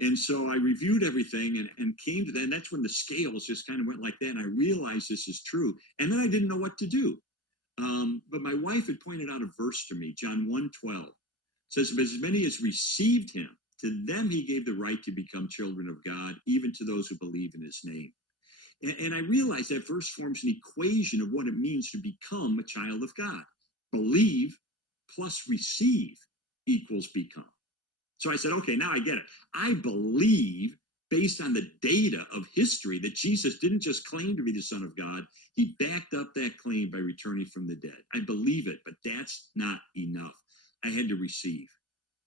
And so I reviewed everything and came to that. And that's when the scales just kind of went like that. And I realized this is true. And then I didn't know what to do. But my wife had pointed out a verse to me, John 1:12. Says, "But as many as received him, To them, he gave the right to become children of God, even to those who believe in his name. And I realize that verse forms an equation of what it means to become a child of God. Believe plus receive equals become. So I said, okay, now I get it. I believe, based on the data of history, that Jesus didn't just claim to be the Son of God, he backed up that claim by returning from the dead. I believe it, but that's not enough. I had to receive.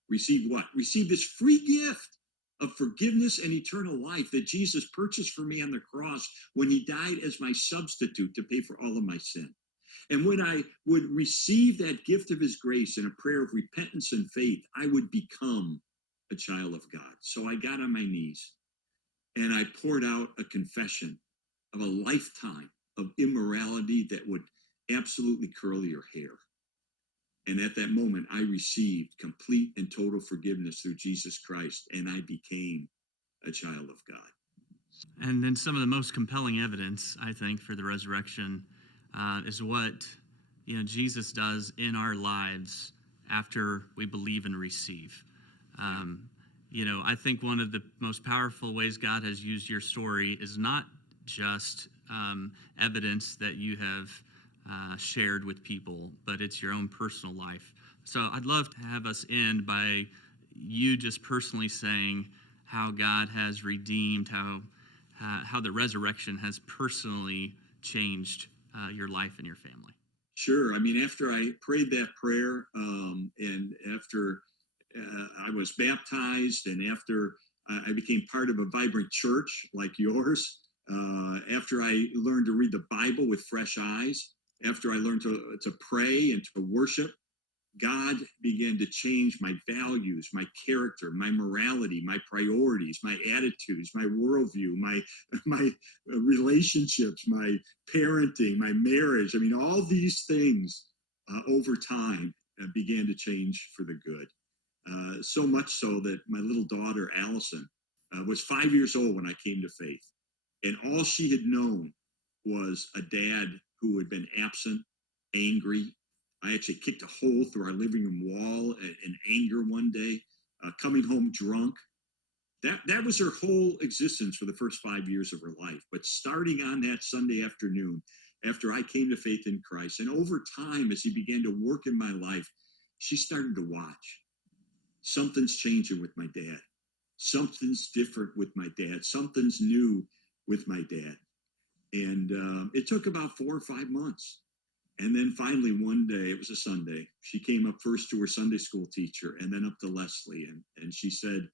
Receive what? Receive this free gift of forgiveness and eternal life that Jesus purchased for me on the cross when he died as my substitute to pay for all of my sin. And when I would receive that gift of his grace in a prayer of repentance and faith, I would become a child of God. So I got on my knees and I poured out a confession of a lifetime of immorality that would absolutely curl your hair. And at that moment, I received complete and total forgiveness through Jesus Christ, and I became a child of God. And then some of the most compelling evidence, I think, for the resurrection is what Jesus does in our lives after we believe and receive. I think one of the most powerful ways God has used your story is not just evidence that you have shared with people, but it's your own personal life. So I'd love to have us end by you just personally saying how God has redeemed, how the resurrection has personally changed your life and your family. Sure. I mean, after I prayed that prayer, and after I was baptized, and after I became part of a vibrant church like yours, after I learned to read the Bible with fresh eyes, after I learned to pray and to worship, God began to change my values, my character, my morality, my priorities, my attitudes, my worldview, my relationships, my parenting, my marriage. I mean, all these things over time began to change for the good. So much so that my little daughter, Allison, was 5 years old when I came to faith. And all she had known was a dad who had been absent, angry. I actually kicked a hole through our living room wall in anger one day, coming home drunk. That was her whole existence for the first 5 years of her life. But starting on that Sunday afternoon, after I came to faith in Christ, and over time, as he began to work in my life, she started to watch. Something's changing with my dad. Something's different with my dad. Something's new with my dad. And it took about 4 or 5 months. And then finally, one day, it was a Sunday, she came up first to her Sunday school teacher and then up to Leslie. And she said,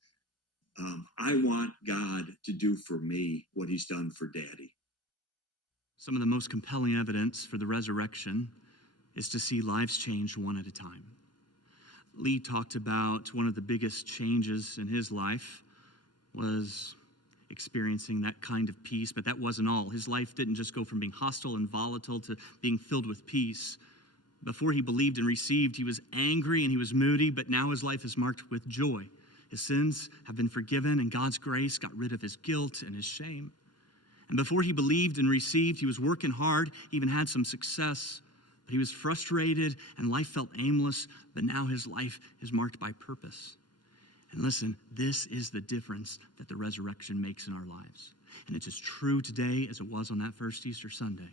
I want God to do for me what he's done for Daddy. Some of the most compelling evidence for the resurrection is to see lives change one at a time. Lee talked about one of the biggest changes in his life was experiencing that kind of peace, but that wasn't all. His life didn't just go from being hostile and volatile to being filled with peace. Before he believed and received, he was angry and he was moody, but now his life is marked with joy. His sins have been forgiven, and God's grace got rid of his guilt and his shame. And before he believed and received, he was working hard, even had some success, but he was frustrated and life felt aimless, but now his life is marked by purpose. And listen, this is the difference that the resurrection makes in our lives. And it's as true today as it was on that first Easter Sunday.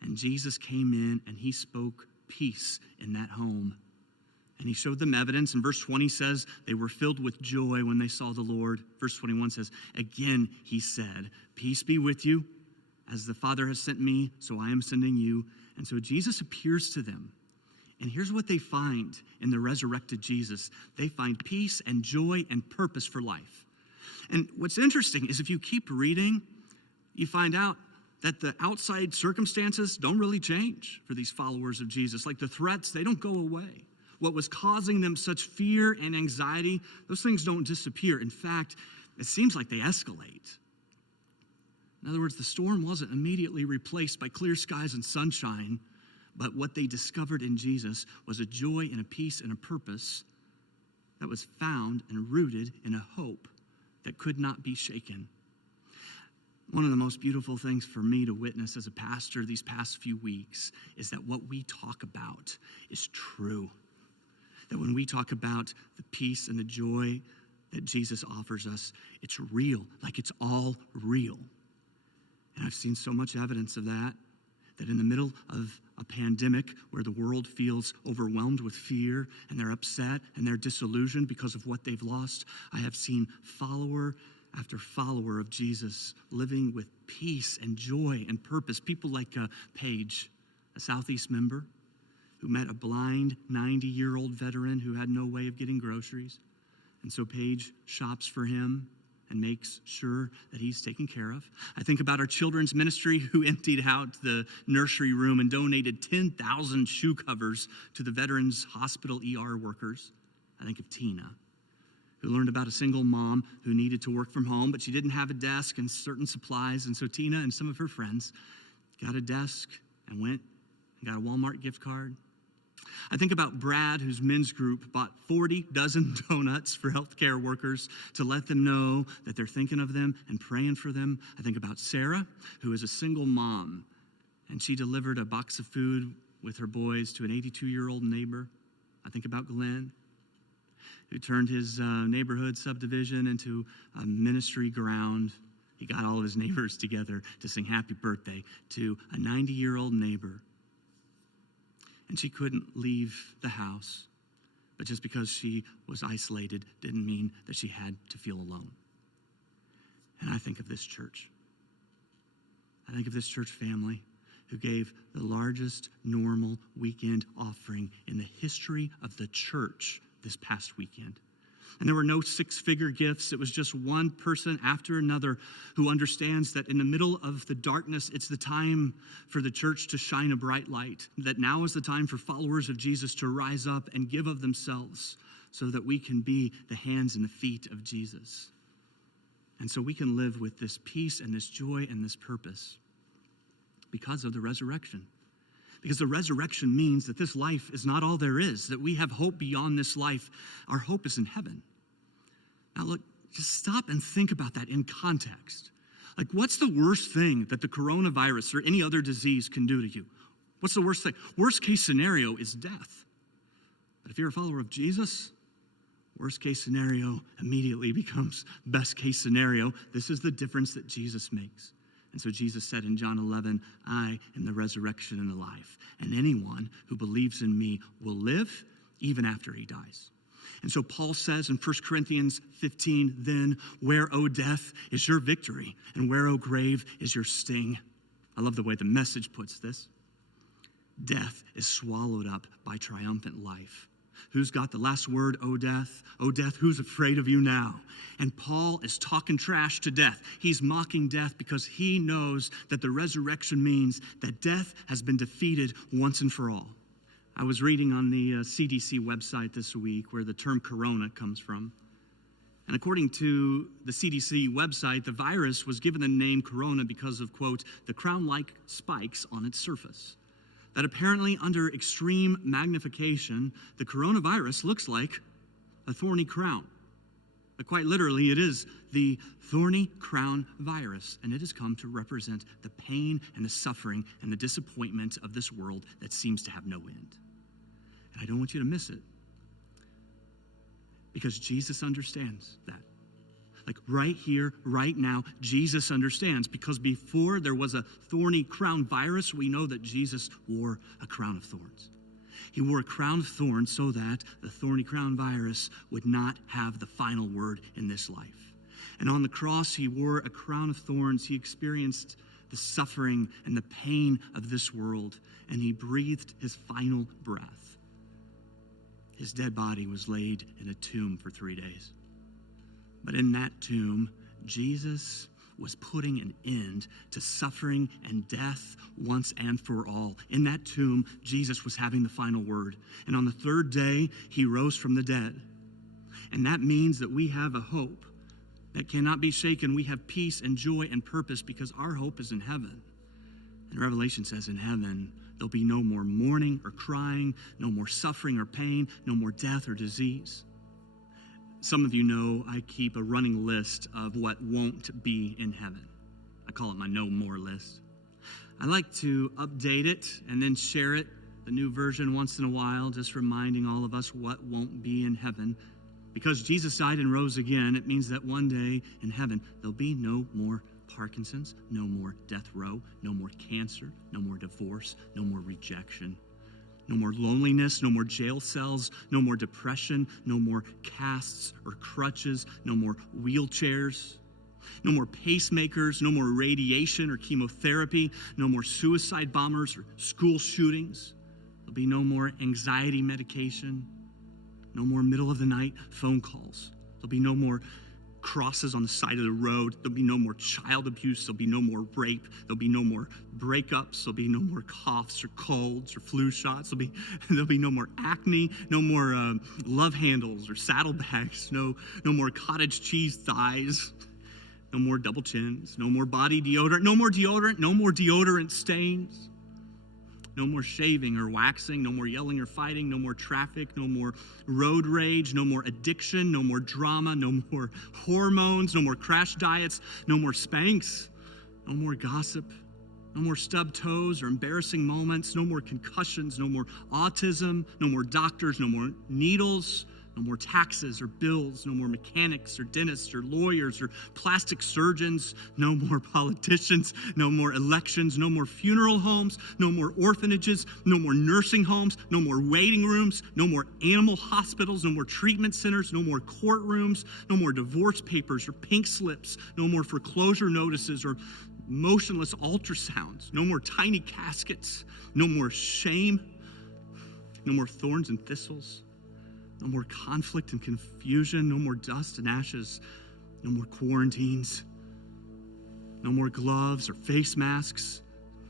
And Jesus came in and he spoke peace in that home. And he showed them evidence. And verse 20 says they were filled with joy when they saw the Lord. Verse 21 says, again he said, peace be with you. As the Father has sent me, so I am sending you. And so Jesus appears to them. And here's what they find in the resurrected Jesus. They find peace and joy and purpose for life. And what's interesting is if you keep reading, you find out that the outside circumstances don't really change for these followers of Jesus. Like the threats, they don't go away. What was causing them such fear and anxiety, those things don't disappear. In fact, it seems like they escalate. In other words, the storm wasn't immediately replaced by clear skies and sunshine, but what they discovered in Jesus was a joy and a peace and a purpose that was found and rooted in a hope that could not be shaken. One of the most beautiful things for me to witness as a pastor these past few weeks is that what we talk about is true. That when we talk about the peace and the joy that Jesus offers us, it's real, like it's all real. And I've seen so much evidence of that in the middle of a pandemic where the world feels overwhelmed with fear and they're upset and they're disillusioned because of what they've lost, I have seen follower after follower of Jesus living with peace and joy and purpose. People like Paige, a Southeast member, who met a blind 90-year-old veteran who had no way of getting groceries. And so Paige shops for him and makes sure that he's taken care of. I think about our children's ministry who emptied out the nursery room and donated 10,000 shoe covers to the Veterans Hospital ER workers. I think of Tina, who learned about a single mom who needed to work from home, but she didn't have a desk and certain supplies. And so Tina and some of her friends got a desk and went and got a Walmart gift card. I think about Brad, whose men's group bought 40 dozen donuts for healthcare workers to let them know that they're thinking of them and praying for them. I think about Sarah, who is a single mom, and she delivered a box of food with her boys to an 82-year-old neighbor. I think about Glenn, who turned his neighborhood subdivision into a ministry ground. He got all of his neighbors together to sing happy birthday to a 90-year-old neighbor. And she couldn't leave the house, but just because she was isolated didn't mean that she had to feel alone. And I think of this church. I think of this church family who gave the largest normal weekend offering in the history of the church this past weekend. And there were no six-figure gifts. It was just one person after another who understands that in the middle of the darkness, it's the time for the church to shine a bright light, that now is the time for followers of Jesus to rise up and give of themselves so that we can be the hands and the feet of Jesus. And so we can live with this peace and this joy and this purpose because of the resurrection. Because the resurrection means that this life is not all there is, that we have hope beyond this life. Our hope is in heaven. Now look, just stop and think about that in context. Like, what's the worst thing that the coronavirus or any other disease can do to you? What's the worst thing? Worst case scenario is death. But if you're a follower of Jesus, worst case scenario immediately becomes best case scenario. This is the difference that Jesus makes. And so Jesus said in John 11, I am the resurrection and the life. And anyone who believes in me will live even after he dies. And so Paul says in 1 Corinthians 15, then where, O death, is your victory? And where, O grave, is your sting? I love the way the Message puts this. Death is swallowed up by triumphant life. Who's got the last word, O death? O death, who's afraid of you now? And Paul is talking trash to death. He's mocking death because he knows that the resurrection means that death has been defeated once and for all. I was reading on the CDC website this week where the term corona comes from. And according to the CDC website, the virus was given the name corona because of, quote, the crown-like spikes on its surface. That apparently under extreme magnification, the coronavirus looks like a thorny crown. But quite literally, it is the thorny crown virus, and it has come to represent the pain and the suffering and the disappointment of this world that seems to have no end. And I don't want you to miss it, because Jesus understands that. Like right here, right now, Jesus understands, because before there was a thorny crown virus, we know that Jesus wore a crown of thorns. He wore a crown of thorns so that the thorny crown virus would not have the final word in this life. And on the cross, he wore a crown of thorns. He experienced the suffering and the pain of this world, and he breathed his final breath. His dead body was laid in a tomb for 3 days. But in that tomb, Jesus was putting an end to suffering and death once and for all. In that tomb, Jesus was having the final word. And on the third day, he rose from the dead. And that means that we have a hope that cannot be shaken. We have peace and joy and purpose because our hope is in heaven. And Revelation says in heaven, there'll be no more mourning or crying, no more suffering or pain, no more death or disease. Some of you know I keep a running list of what won't be in heaven. I call it my no more list. I like to update it and then share it, the new version, once in a while, just reminding all of us what won't be in heaven. Because Jesus died and rose again, it means that one day in heaven, there'll be no more Parkinson's, no more death row, no more cancer, no more divorce, no more rejection, no more loneliness, no more jail cells, no more depression, no more casts or crutches, no more wheelchairs, no more pacemakers, no more radiation or chemotherapy, no more suicide bombers or school shootings. There'll be no more anxiety medication, no more middle of the night phone calls. There'll be no more crosses on the side of the road. There'll be no more child abuse. There'll be no more rape. There'll be no more breakups. There'll be no more coughs or colds or flu shots. There'll be no more acne, no more love handles or saddlebags, no more cottage cheese thighs, no more double chins, no more body deodorant, no more deodorant stains. No more shaving or waxing, no more yelling or fighting, no more traffic, no more road rage, no more addiction, no more drama, no more hormones, no more crash diets, no more spanks, no more gossip, no more stubbed toes or embarrassing moments, no more concussions, no more autism, no more doctors, no more needles, no more taxes or bills, no more mechanics or dentists or lawyers or plastic surgeons, no more politicians, no more elections, no more funeral homes, no more orphanages, no more nursing homes, no more waiting rooms, no more animal hospitals, no more treatment centers, no more courtrooms, no more divorce papers or pink slips, no more foreclosure notices or motionless ultrasounds, no more tiny caskets, no more shame, no more thorns and thistles. No more conflict and confusion, no more dust and ashes, no more quarantines, no more gloves or face masks,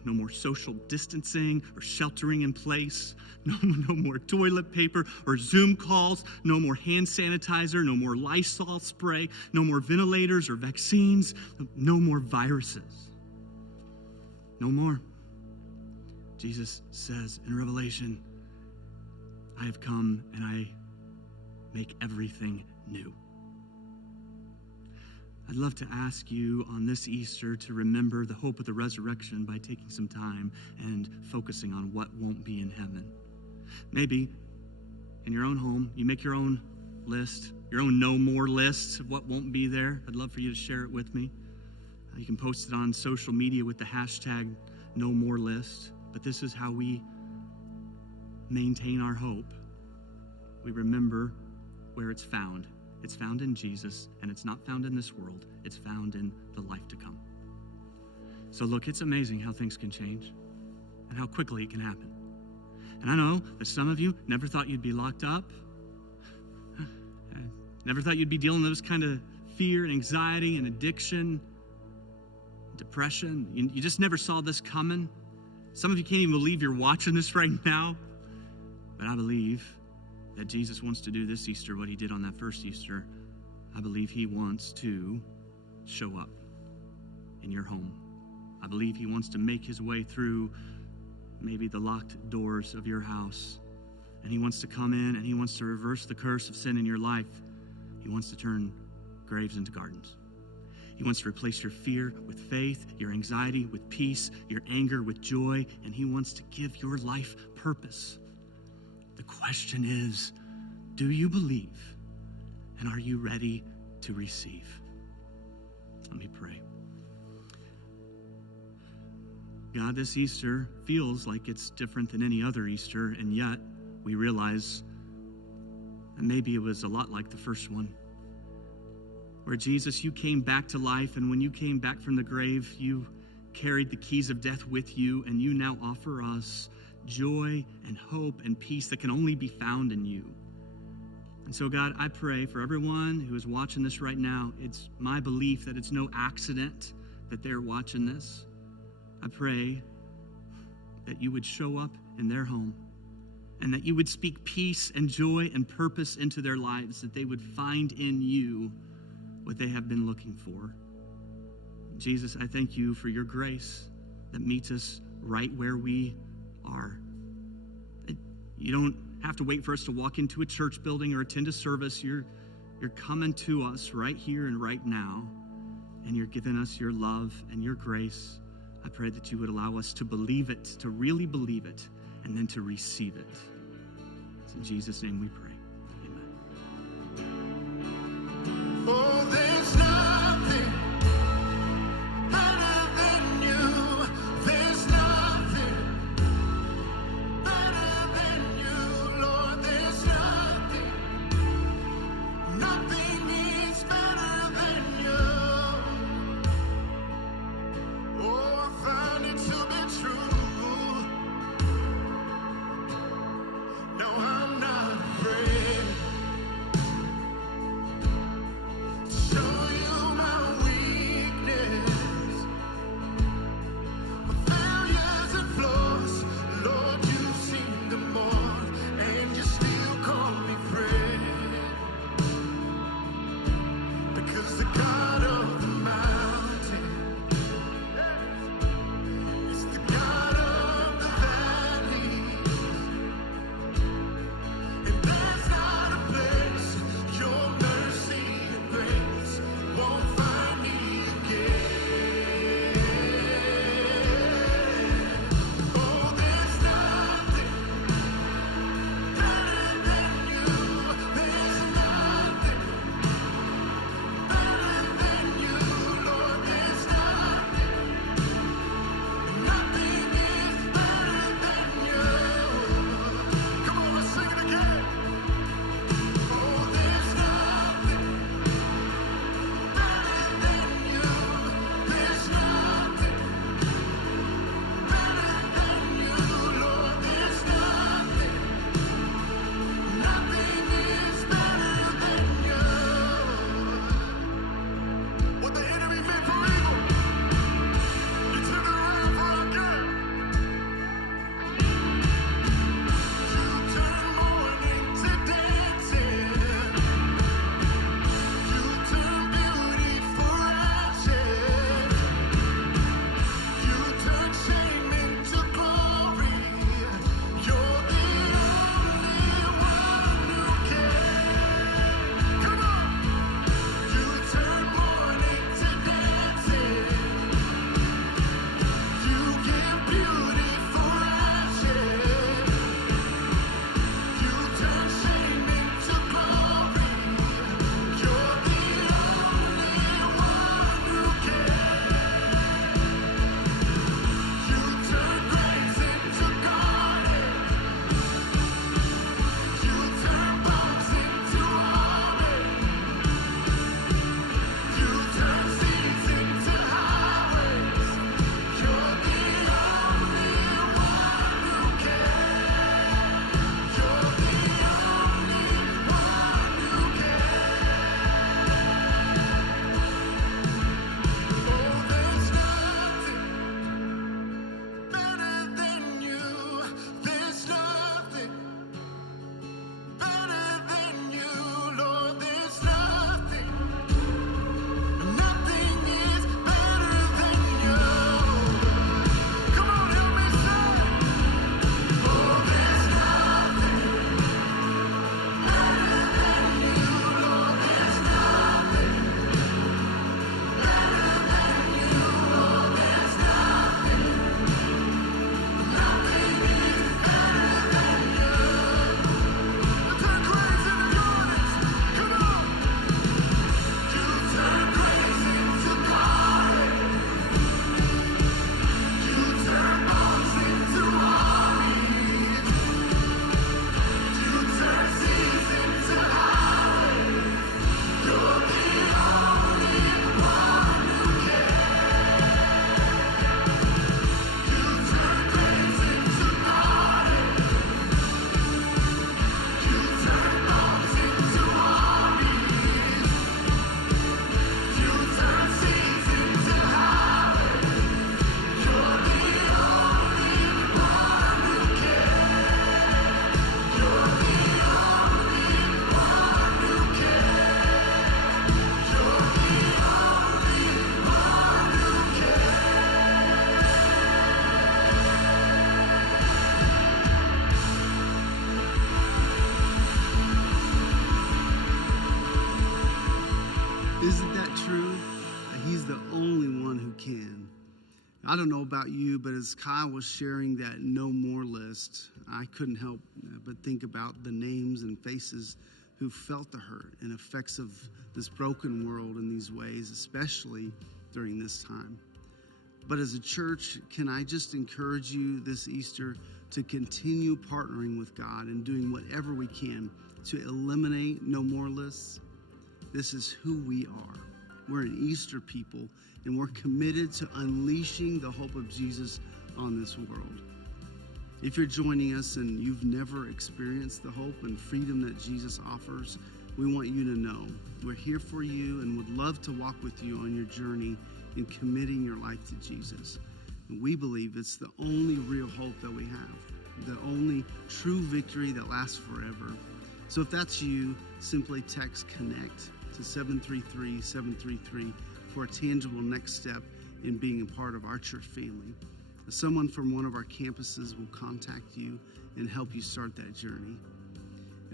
no more social distancing or sheltering in place, no more toilet paper or Zoom calls, no more hand sanitizer, no more Lysol spray, no more ventilators or vaccines, no more viruses. No more. Jesus says in Revelation, I have come and I make everything new. I'd love to ask you on this Easter to remember the hope of the resurrection by taking some time and focusing on what won't be in heaven. Maybe in your own home, you make your own list, your own no more list of what won't be there. I'd love for you to share it with me. You can post it on social media with the hashtag no more list. But this is how we maintain our hope. We remember where it's found. It's found in Jesus, and it's not found in this world. It's found in the life to come. So look, it's amazing how things can change and how quickly it can happen. And I know that some of you never thought you'd be locked up, never thought you'd be dealing with this kind of fear and anxiety and addiction, depression. You just never saw this coming. Some of you can't even believe you're watching this right now, but I believe that Jesus wants to do this Easter what he did on that first Easter. I believe he wants to show up in your home. I believe he wants to make his way through maybe the locked doors of your house. And he wants to come in and he wants to reverse the curse of sin in your life. He wants to turn graves into gardens. He wants to replace your fear with faith, your anxiety with peace, your anger with joy, and he wants to give your life purpose. The question is, do you believe? And are you ready to receive? Let me pray. God, this Easter feels like it's different than any other Easter, and yet we realize that maybe it was a lot like the first one, where Jesus, you came back to life, and when you came back from the grave, you carried the keys of death with you, and you now offer us joy and hope and peace that can only be found in you. And so, God, I pray for everyone who is watching this right now. It's my belief that it's no accident that they're watching this. I pray that you would show up in their home and that you would speak peace and joy and purpose into their lives, that they would find in you what they have been looking for. Jesus, I thank you for your grace that meets us right where we are. You don't have to wait for us to walk into a church building or attend a service. You're coming to us right here and right now, and you're giving us your love and your grace. I pray that you would allow us to believe it, to really believe it, and then to receive it. It's in Jesus' name we pray. Amen. Oh, there's nothing better than you. There's nothing better than you, Lord. There's nothing is better than you. Oh, I found it to be true. No, I'm not afraid to show you my weakness, my failures and flaws. Lord, you've seen them all, and you still call me friend. Because the God of the mountain is the God of the valley. And there's not a place your mercy and grace won't find me again. Oh, there's nothing better than you. There's nothing better than you, Lord. There's nothing is better than you. Come on, let's sing it again. Oh, there's nothing better than you. There's nothing better than you, Lord. There's nothing is better than you. What the enemy meant for evil, you turn it around for our good. You turn mourning to dancing. You turn beauty for ashes. You turn shame into glory. You're the only one who can. Come on. You turn mourning to dancing. You give beauty for ashes. You turn shame into glory. You're the only one who can. You turn grace into gardens. You turn bones into armies. You turn seas into highways. You're the only one who can. You're the only one who can. Oh, there's nothing better than you. There's nothing better than you, Lord. There's nothing is better than you. Come on, help me say. Oh, there's nothing better than you, Lord. There's nothing better than you, Lord. There's nothing is better than you. You turn grace into gardens. Come on. You turn grace into gardens. You turn bones into armies. You turn seas into highways. You're the only one who can. You turn grace into gardens. You turn bones into armies. You turn seas into highways. You're the only one who can. You're the only one who can. You're the only one who Isn't that true? He's the only one who can. I don't know about you, but as Kyle was sharing that no more list, I couldn't help but think about the names and faces who felt the hurt and effects of this broken world in these ways, especially during this time. But as a church, can I just encourage you this Easter to continue partnering with God and doing whatever we can to eliminate no more lists? This is who we are. We're an Easter people, and we're committed to unleashing the hope of Jesus on this world. If you're joining us and you've never experienced the hope and freedom that Jesus offers, we want you to know we're here for you and would love to walk with you on your journey in committing your life to Jesus. And we believe it's the only real hope that we have, the only true victory that lasts forever. So if that's you, simply text CONNECT to 733-733 for a tangible next step in being a part of our church family. Someone from one of our campuses will contact you and help you start that journey.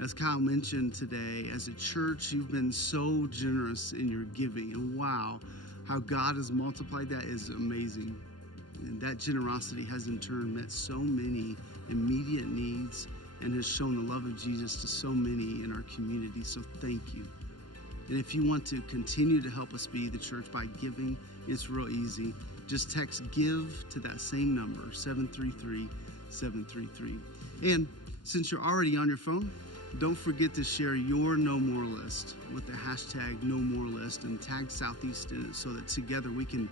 As Kyle mentioned today, as a church, you've been so generous in your giving, and wow, how God has multiplied that is amazing. And that generosity has in turn met so many immediate needs and has shown the love of Jesus to so many in our community. So thank you. And if you want to continue to help us be the church by giving, it's real easy. Just text GIVE to that same number, 733-733. And since you're already on your phone, don't forget to share your No More list with the hashtag No More List and tag Southeast in it so that together we can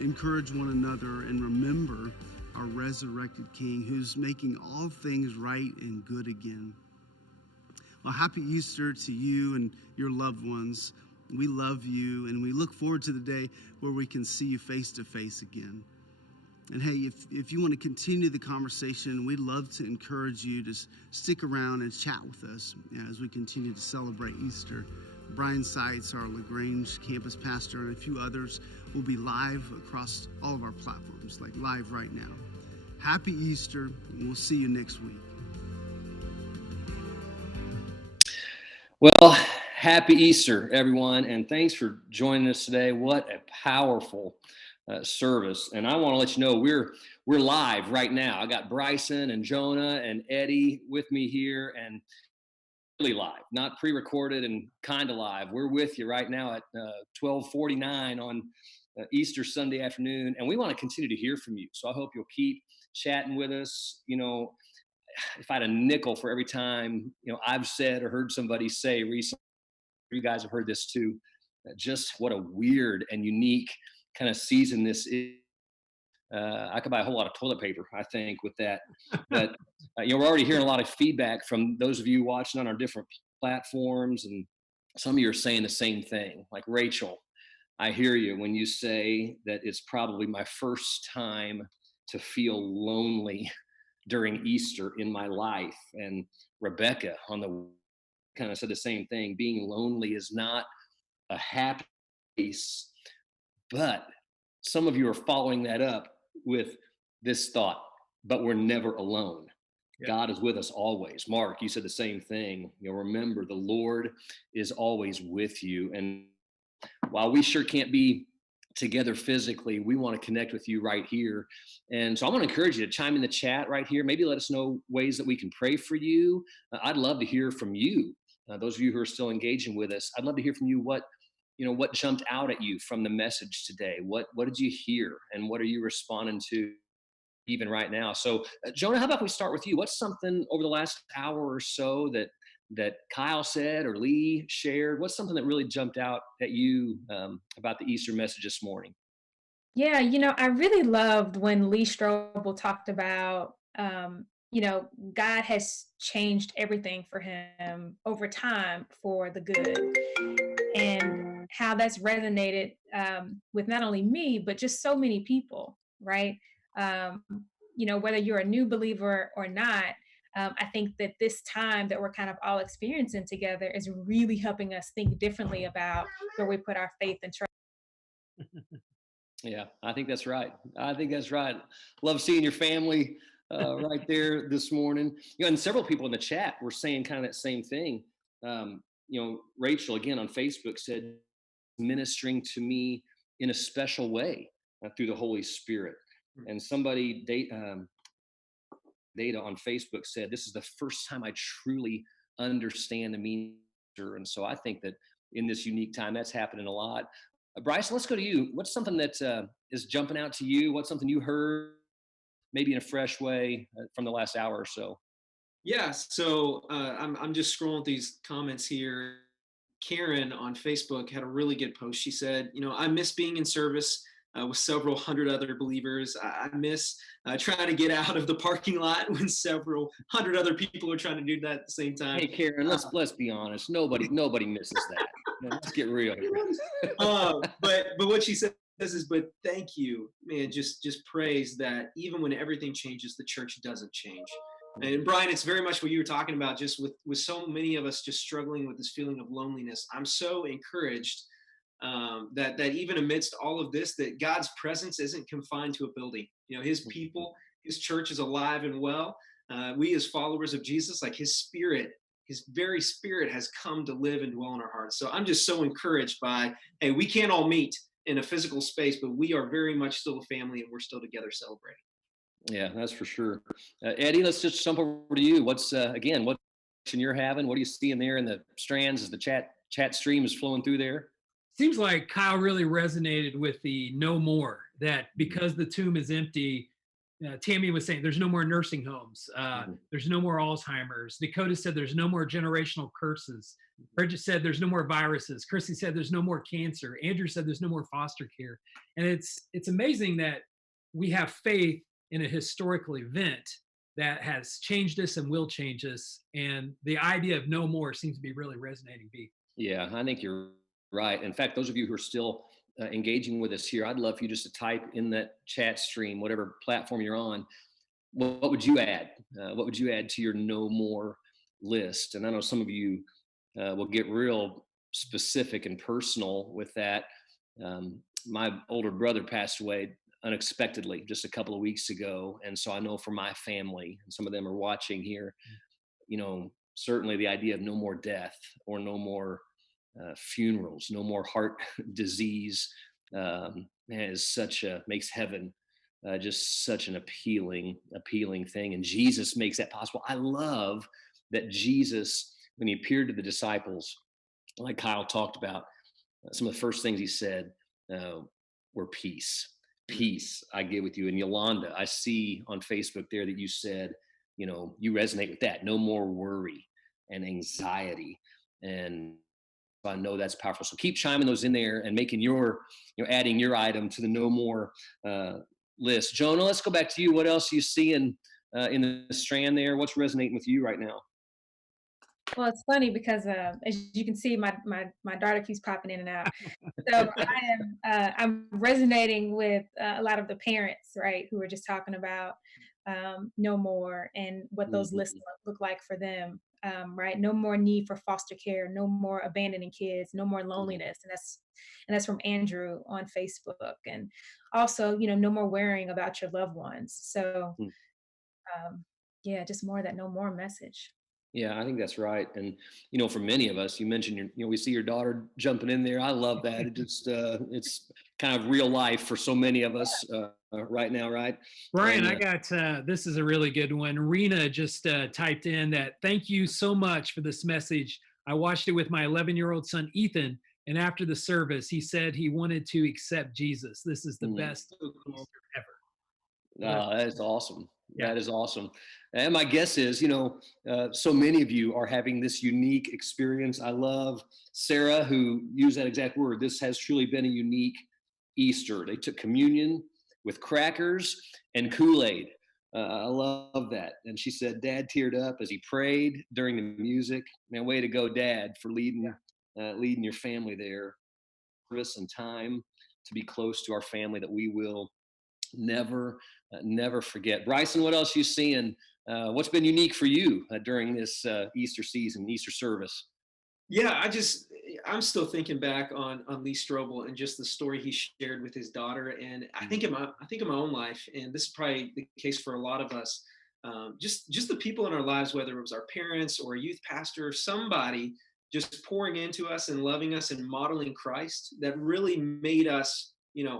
encourage one another and remember our resurrected King who's making all things right and good again. Well, happy Easter to you and your loved ones. We love you, and we look forward to the day where we can see you face to face again. And hey, if you want to continue the conversation, we'd love to encourage you to stick around and chat with us as we continue to celebrate Easter. Brian Seitz, our LaGrange campus pastor, and a few others will be live across all of our platforms, like live right now. Happy Easter, and we'll see you next week. Well, happy Easter, everyone, and thanks for joining us today. What a powerful service. And I want to let you know we're live right now. I got Bryson and Jonah and Eddie with me here, and really live, not pre-recorded and kind of live. We're with you right now at 12:49 on Easter Sunday afternoon, and we want to continue to hear from you. So I hope you'll keep chatting with us. You know, if I had a nickel for every time, I've said or heard somebody say recently, you guys have heard this too, just what a weird and unique kind of season this is. I could buy a whole lot of toilet paper, I think, with that. But we're already hearing a lot of feedback from those of you watching on our different platforms, and some of you are saying the same thing. Like Rachel, I hear you when you say that it's probably my first time to feel lonely during Easter in my life. And Rebecca on the kind of said the same thing. Being lonely is not a happy place, but some of you are following that up with this thought, but we're never alone. Yeah. God is with us always. Mark, you said the same thing. Remember, the Lord is always with you. And while we sure can't be together physically, we want to connect with you right here. And so I want to encourage you to chime in the chat right here. Maybe let us know ways that we can pray for you. I'd love to hear from you. Those of you who are still engaging with us, I'd love to hear from you what jumped out at you from the message today. What did you hear, and what are you responding to even right now? So Jonah, how about we start with you? What's something over the last hour or so that Kyle said or Lee shared? What's something that really jumped out at you about the Easter message this morning? Yeah, I really loved when Lee Strobel talked about, God has changed everything for him over time for the good, and how that's resonated with not only me, but just so many people, right? Um, whether you're a new believer or not, I think that this time that we're kind of all experiencing together is really helping us think differently about where we put our faith and trust. Yeah, I think that's right. Love seeing your family right there this morning. And several people in the chat were saying kind of that same thing. Rachel, again, on Facebook said, ministering to me in a special way through the Holy Spirit. And somebody, Data on Facebook said, this is the first time I truly understand the meaning And so I think that in this unique time, that's happening a lot. Bryson, let's go to you. What's something that is jumping out to you? What's something you heard, maybe in a fresh way, from the last hour or so? Yeah, so I'm just scrolling these comments here. Karen on Facebook had a really good post. She said, I miss being in service with several hundred other believers. I miss trying to get out of the parking lot when several hundred other people are trying to do that at the same time. Hey, Karen, let's be honest. Nobody misses that. Let's get real here. But what she says is, but thank you, man. Just praise that even when everything changes, the church doesn't change. And Brian, it's very much what you were talking about, just with so many of us just struggling with this feeling of loneliness. I'm so encouraged that even amidst all of this, that God's presence isn't confined to a building. His people, His church is alive and well. We as followers of Jesus, like His Spirit, His very Spirit has come to live and dwell in our hearts. So I'm just so encouraged by, hey, we can't all meet in a physical space, but we are very much still a family, and we're still together celebrating. Yeah, that's for sure. Eddie, let's just jump over to you. What's again, what action you're having? What are you seeing there in the strands as the chat stream is flowing through there? Seems like Kyle really resonated with the no more, that because the tomb is empty. Tammy was saying there's no more nursing homes. There's no more Alzheimer's. Dakota said there's no more generational curses. Bridget said there's no more viruses. Chrissy said there's no more cancer. Andrew said there's no more foster care. And it's amazing that we have faith in a historical event that has changed us and will change us. And the idea of no more seems to be really resonating, B. Yeah, I think you're right. In fact, those of you who are still engaging with us here, I'd love for you just to type in that chat stream, whatever platform you're on, what would you add? What would you add to your no more list? And I know some of you will get real specific and personal with that. My older brother passed away unexpectedly just a couple of weeks ago. And so I know for my family, and some of them are watching here, certainly the idea of no more death or no more funerals, no more heart disease, makes heaven just such an appealing thing. And Jesus makes that possible. I love that Jesus, when he appeared to the disciples, like Kyle talked about, some of the first things he said were peace. Peace I give with you. And Yolanda, I see on Facebook there that you said, you resonate with that. No more worry and anxiety. And I know that's powerful. So keep chiming those in there and making adding your item to the no more list. Jonah, let's go back to you. What else are you seeing in the strand there? What's resonating with you right now? Well, it's funny because as you can see, my daughter keeps popping in and out. So I'm resonating with a lot of the parents, right, who are just talking about no more and what those lists look like for them, right? No more need for foster care, no more abandoning kids, no more loneliness, and that's from Andrew on Facebook, and also no more worrying about your loved ones. So yeah, just more of that no more message. Yeah, I think that's right. And, for many of us, you mentioned, we see your daughter jumping in there. I love that. It just, it's kind of real life for so many of us right now, right? Brian, I got, this is a really good one. Rena just typed in that, thank you so much for this message. I watched it with my 11-year-old son, Ethan. And after the service, he said he wanted to accept Jesus. This is the best ever. That is awesome. Yeah. That is awesome. And my guess is, so many of you are having this unique experience. I love Sarah, who used that exact word. This has truly been a unique Easter. They took communion with crackers and Kool-Aid. I love that. And she said, Dad teared up as he prayed during the music. Man, way to go, Dad, for leading your family there. Service and time to be close to our family that we will never forget. Bryson, what else you seeing? What's been unique for you during this Easter season, Easter service? Yeah, I'm still thinking back on Lee Strobel and just the story he shared with his daughter. And I think in my own life, and this is probably the case for a lot of us, just the people in our lives, whether it was our parents or a youth pastor, somebody just pouring into us and loving us and modeling Christ, that really made us,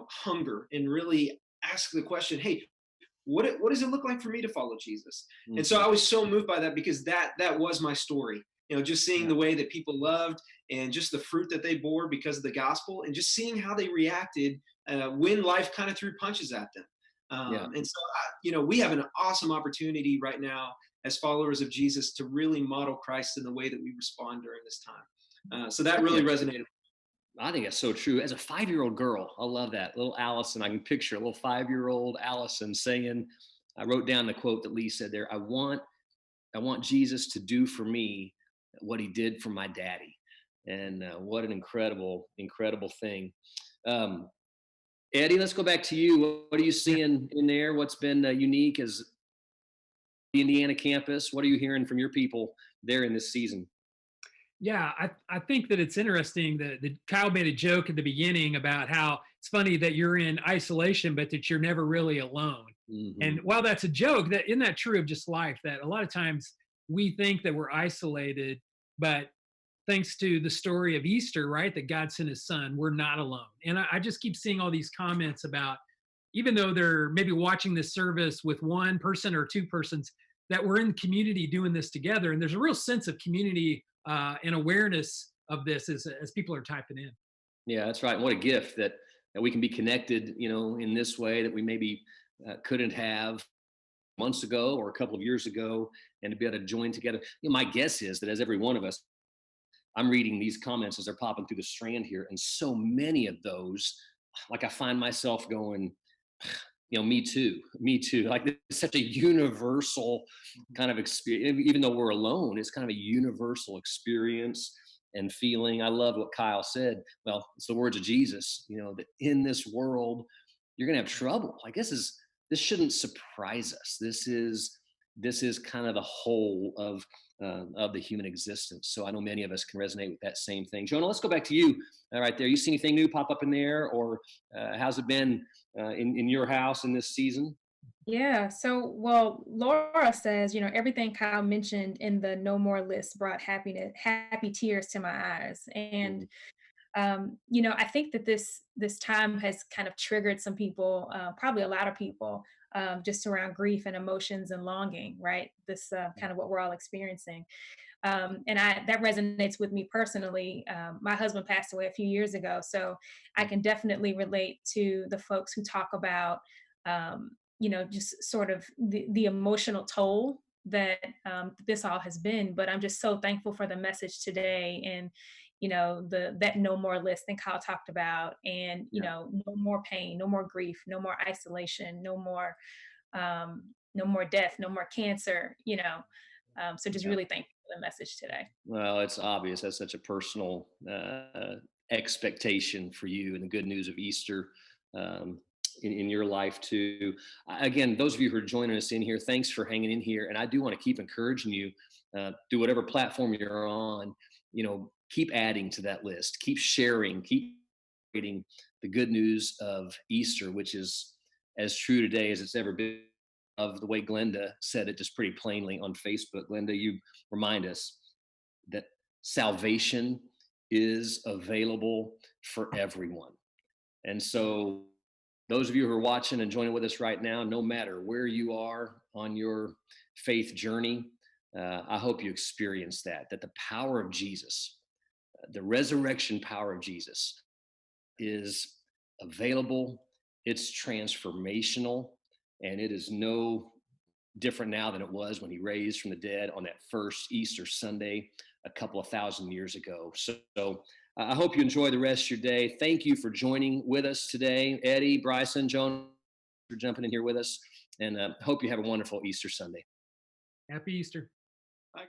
hunger and really ask the question, hey, what does it look like for me to follow Jesus? And so I was so moved by that, because that was my story. just seeing the way that people loved and just the fruit that they bore because of the gospel, and just seeing how they reacted when life kind of threw punches at them. And so, we have an awesome opportunity right now as followers of Jesus to really model Christ in the way that we respond during this time. So that really resonated. I think that's so true. As a 5-year-old girl, I love that. Little Allison, I can picture a little 5-year-old Allison saying, I wrote down the quote that Lee said there, I want Jesus to do for me what he did for my daddy. And what an incredible, incredible thing. Eddie, let's go back to you. What are you seeing in there? What's been unique as the Indiana campus? What are you hearing from your people there in this season? Yeah, I think that it's interesting that Kyle made a joke at the beginning about how it's funny that you're in isolation, but that you're never really alone. Mm-hmm. And while that's a joke, that isn't that true of just life, that a lot of times we think that we're isolated, but thanks to the story of Easter, right, that God sent his son, we're not alone. And I just keep seeing all these comments about, even though they're maybe watching this service with one person or two persons, that we're in community doing this together. And there's a real sense of community and awareness of this as people are typing in. Yeah, that's right. What a gift that we can be connected, in this way that we maybe couldn't have months ago or a couple of years ago, and to be able to join together. My guess is that as every one of us, I'm reading these comments as they're popping through the strand here, and so many of those, like I find myself going, me too. Like it's such a universal kind of experience, even though we're alone, it's kind of a universal experience and feeling. I love what Kyle said. Well, it's the words of Jesus, that in this world, you're going to have trouble. Like this shouldn't surprise us. This is kind of the whole of the human existence. So I know many of us can resonate with that same thing. Jonah, let's go back to you right there. You see anything new pop up in there, or how's it been in your house in this season? Yeah. So, well, Laura says, everything Kyle mentioned in the no more list brought happy tears to my eyes. And, I think that this time has kind of triggered some people, probably a lot of people, just around grief and emotions and longing, right? This kind of what we're all experiencing. And that resonates with me personally. My husband passed away a few years ago, so I can definitely relate to the folks who talk about, just sort of the emotional toll that this all has been. But I'm just so thankful for the message today, and that no more list that Kyle talked about, and no more pain, no more grief, no more isolation, no more death, no more cancer. So just really thankful for the message today. Well, it's obvious that's such a personal expectation for you, and the good news of Easter in your life too. Again, those of you who are joining us in here, thanks for hanging in here. And I do want to keep encouraging you through whatever platform you're on, keep adding to that list, keep sharing, keep reading the good news of Easter, which is as true today as it's ever been. Of the way Glenda said it just pretty plainly on Facebook. Glenda, you remind us that salvation is available for everyone. And so those of you who are watching and joining with us right now, no matter where you are on your faith journey, I hope you experience that the power of Jesus, the resurrection power of Jesus is available. It's transformational, and it is no different now than it was when he raised from the dead on that first Easter Sunday a couple of thousand years ago. So I hope you enjoy the rest of your day. Thank you for joining with us today. Eddie, Bryson, Joan, for jumping in here with us, and hope you have a wonderful Easter Sunday. Happy Easter. Bye.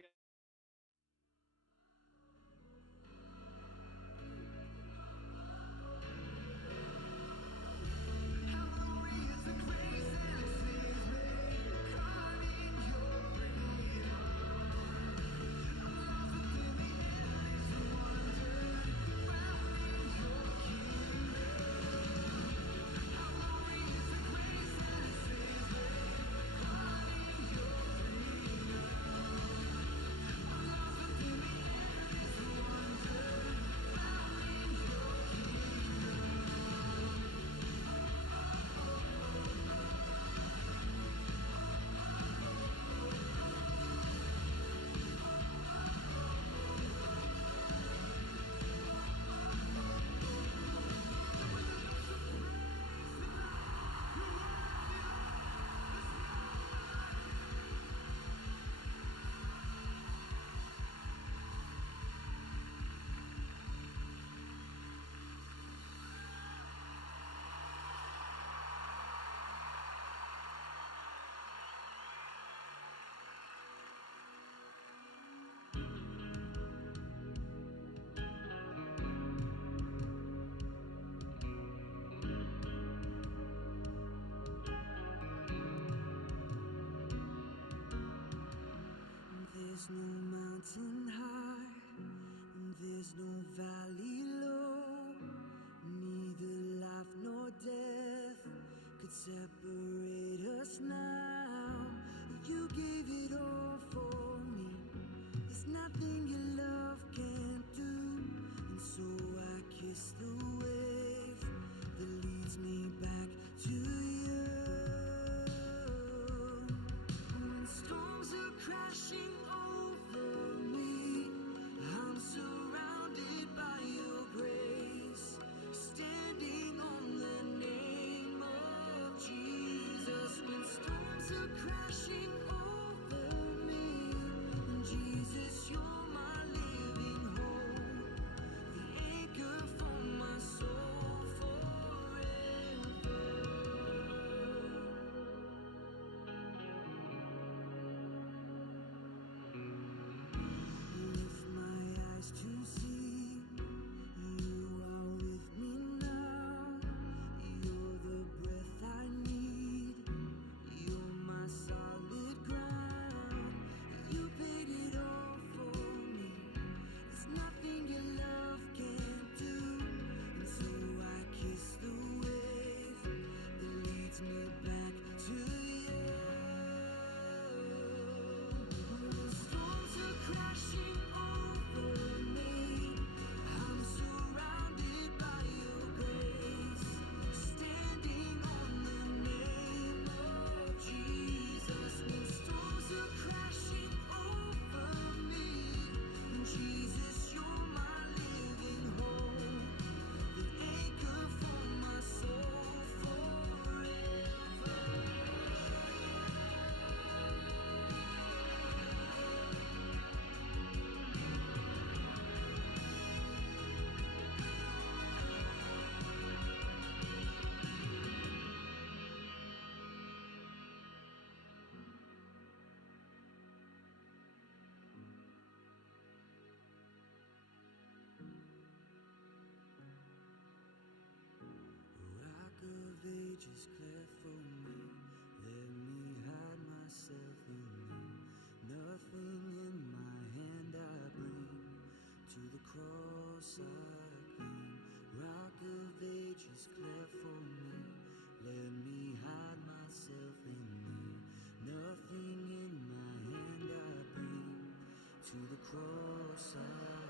There's no mountain high, and there's no valley low. Neither life nor death could separate us now. You gave it all for me. There's nothing your love can't do. And so I kiss the wave that leads me back to you. When storms are crashing over me, I'm surrounded by your grace, standing on the name of Jesus. When storms are crashing over me, and Jesus, you're my living hope, the anchor for my soul forever. Lift my eyes to see you are with me now. You're the breath I need. You're my solid ground. You paid it all for me. There's nothing your love can't do. And so I kiss the wave that leads me back to you. When storms are crashing over me, I'm surrounded by your grace, standing on the name of Jesus. When storms are crashing over me, Jesus, you're my living hope, the anchor for my soul forever. Rock of ages, cleft for me. Let me hide myself in you. Nothing in my hand I bring. To the cross I cling. Rock of ages, cleft for me. Let me hide myself in you. Nothing in my hand I bring. To the cross I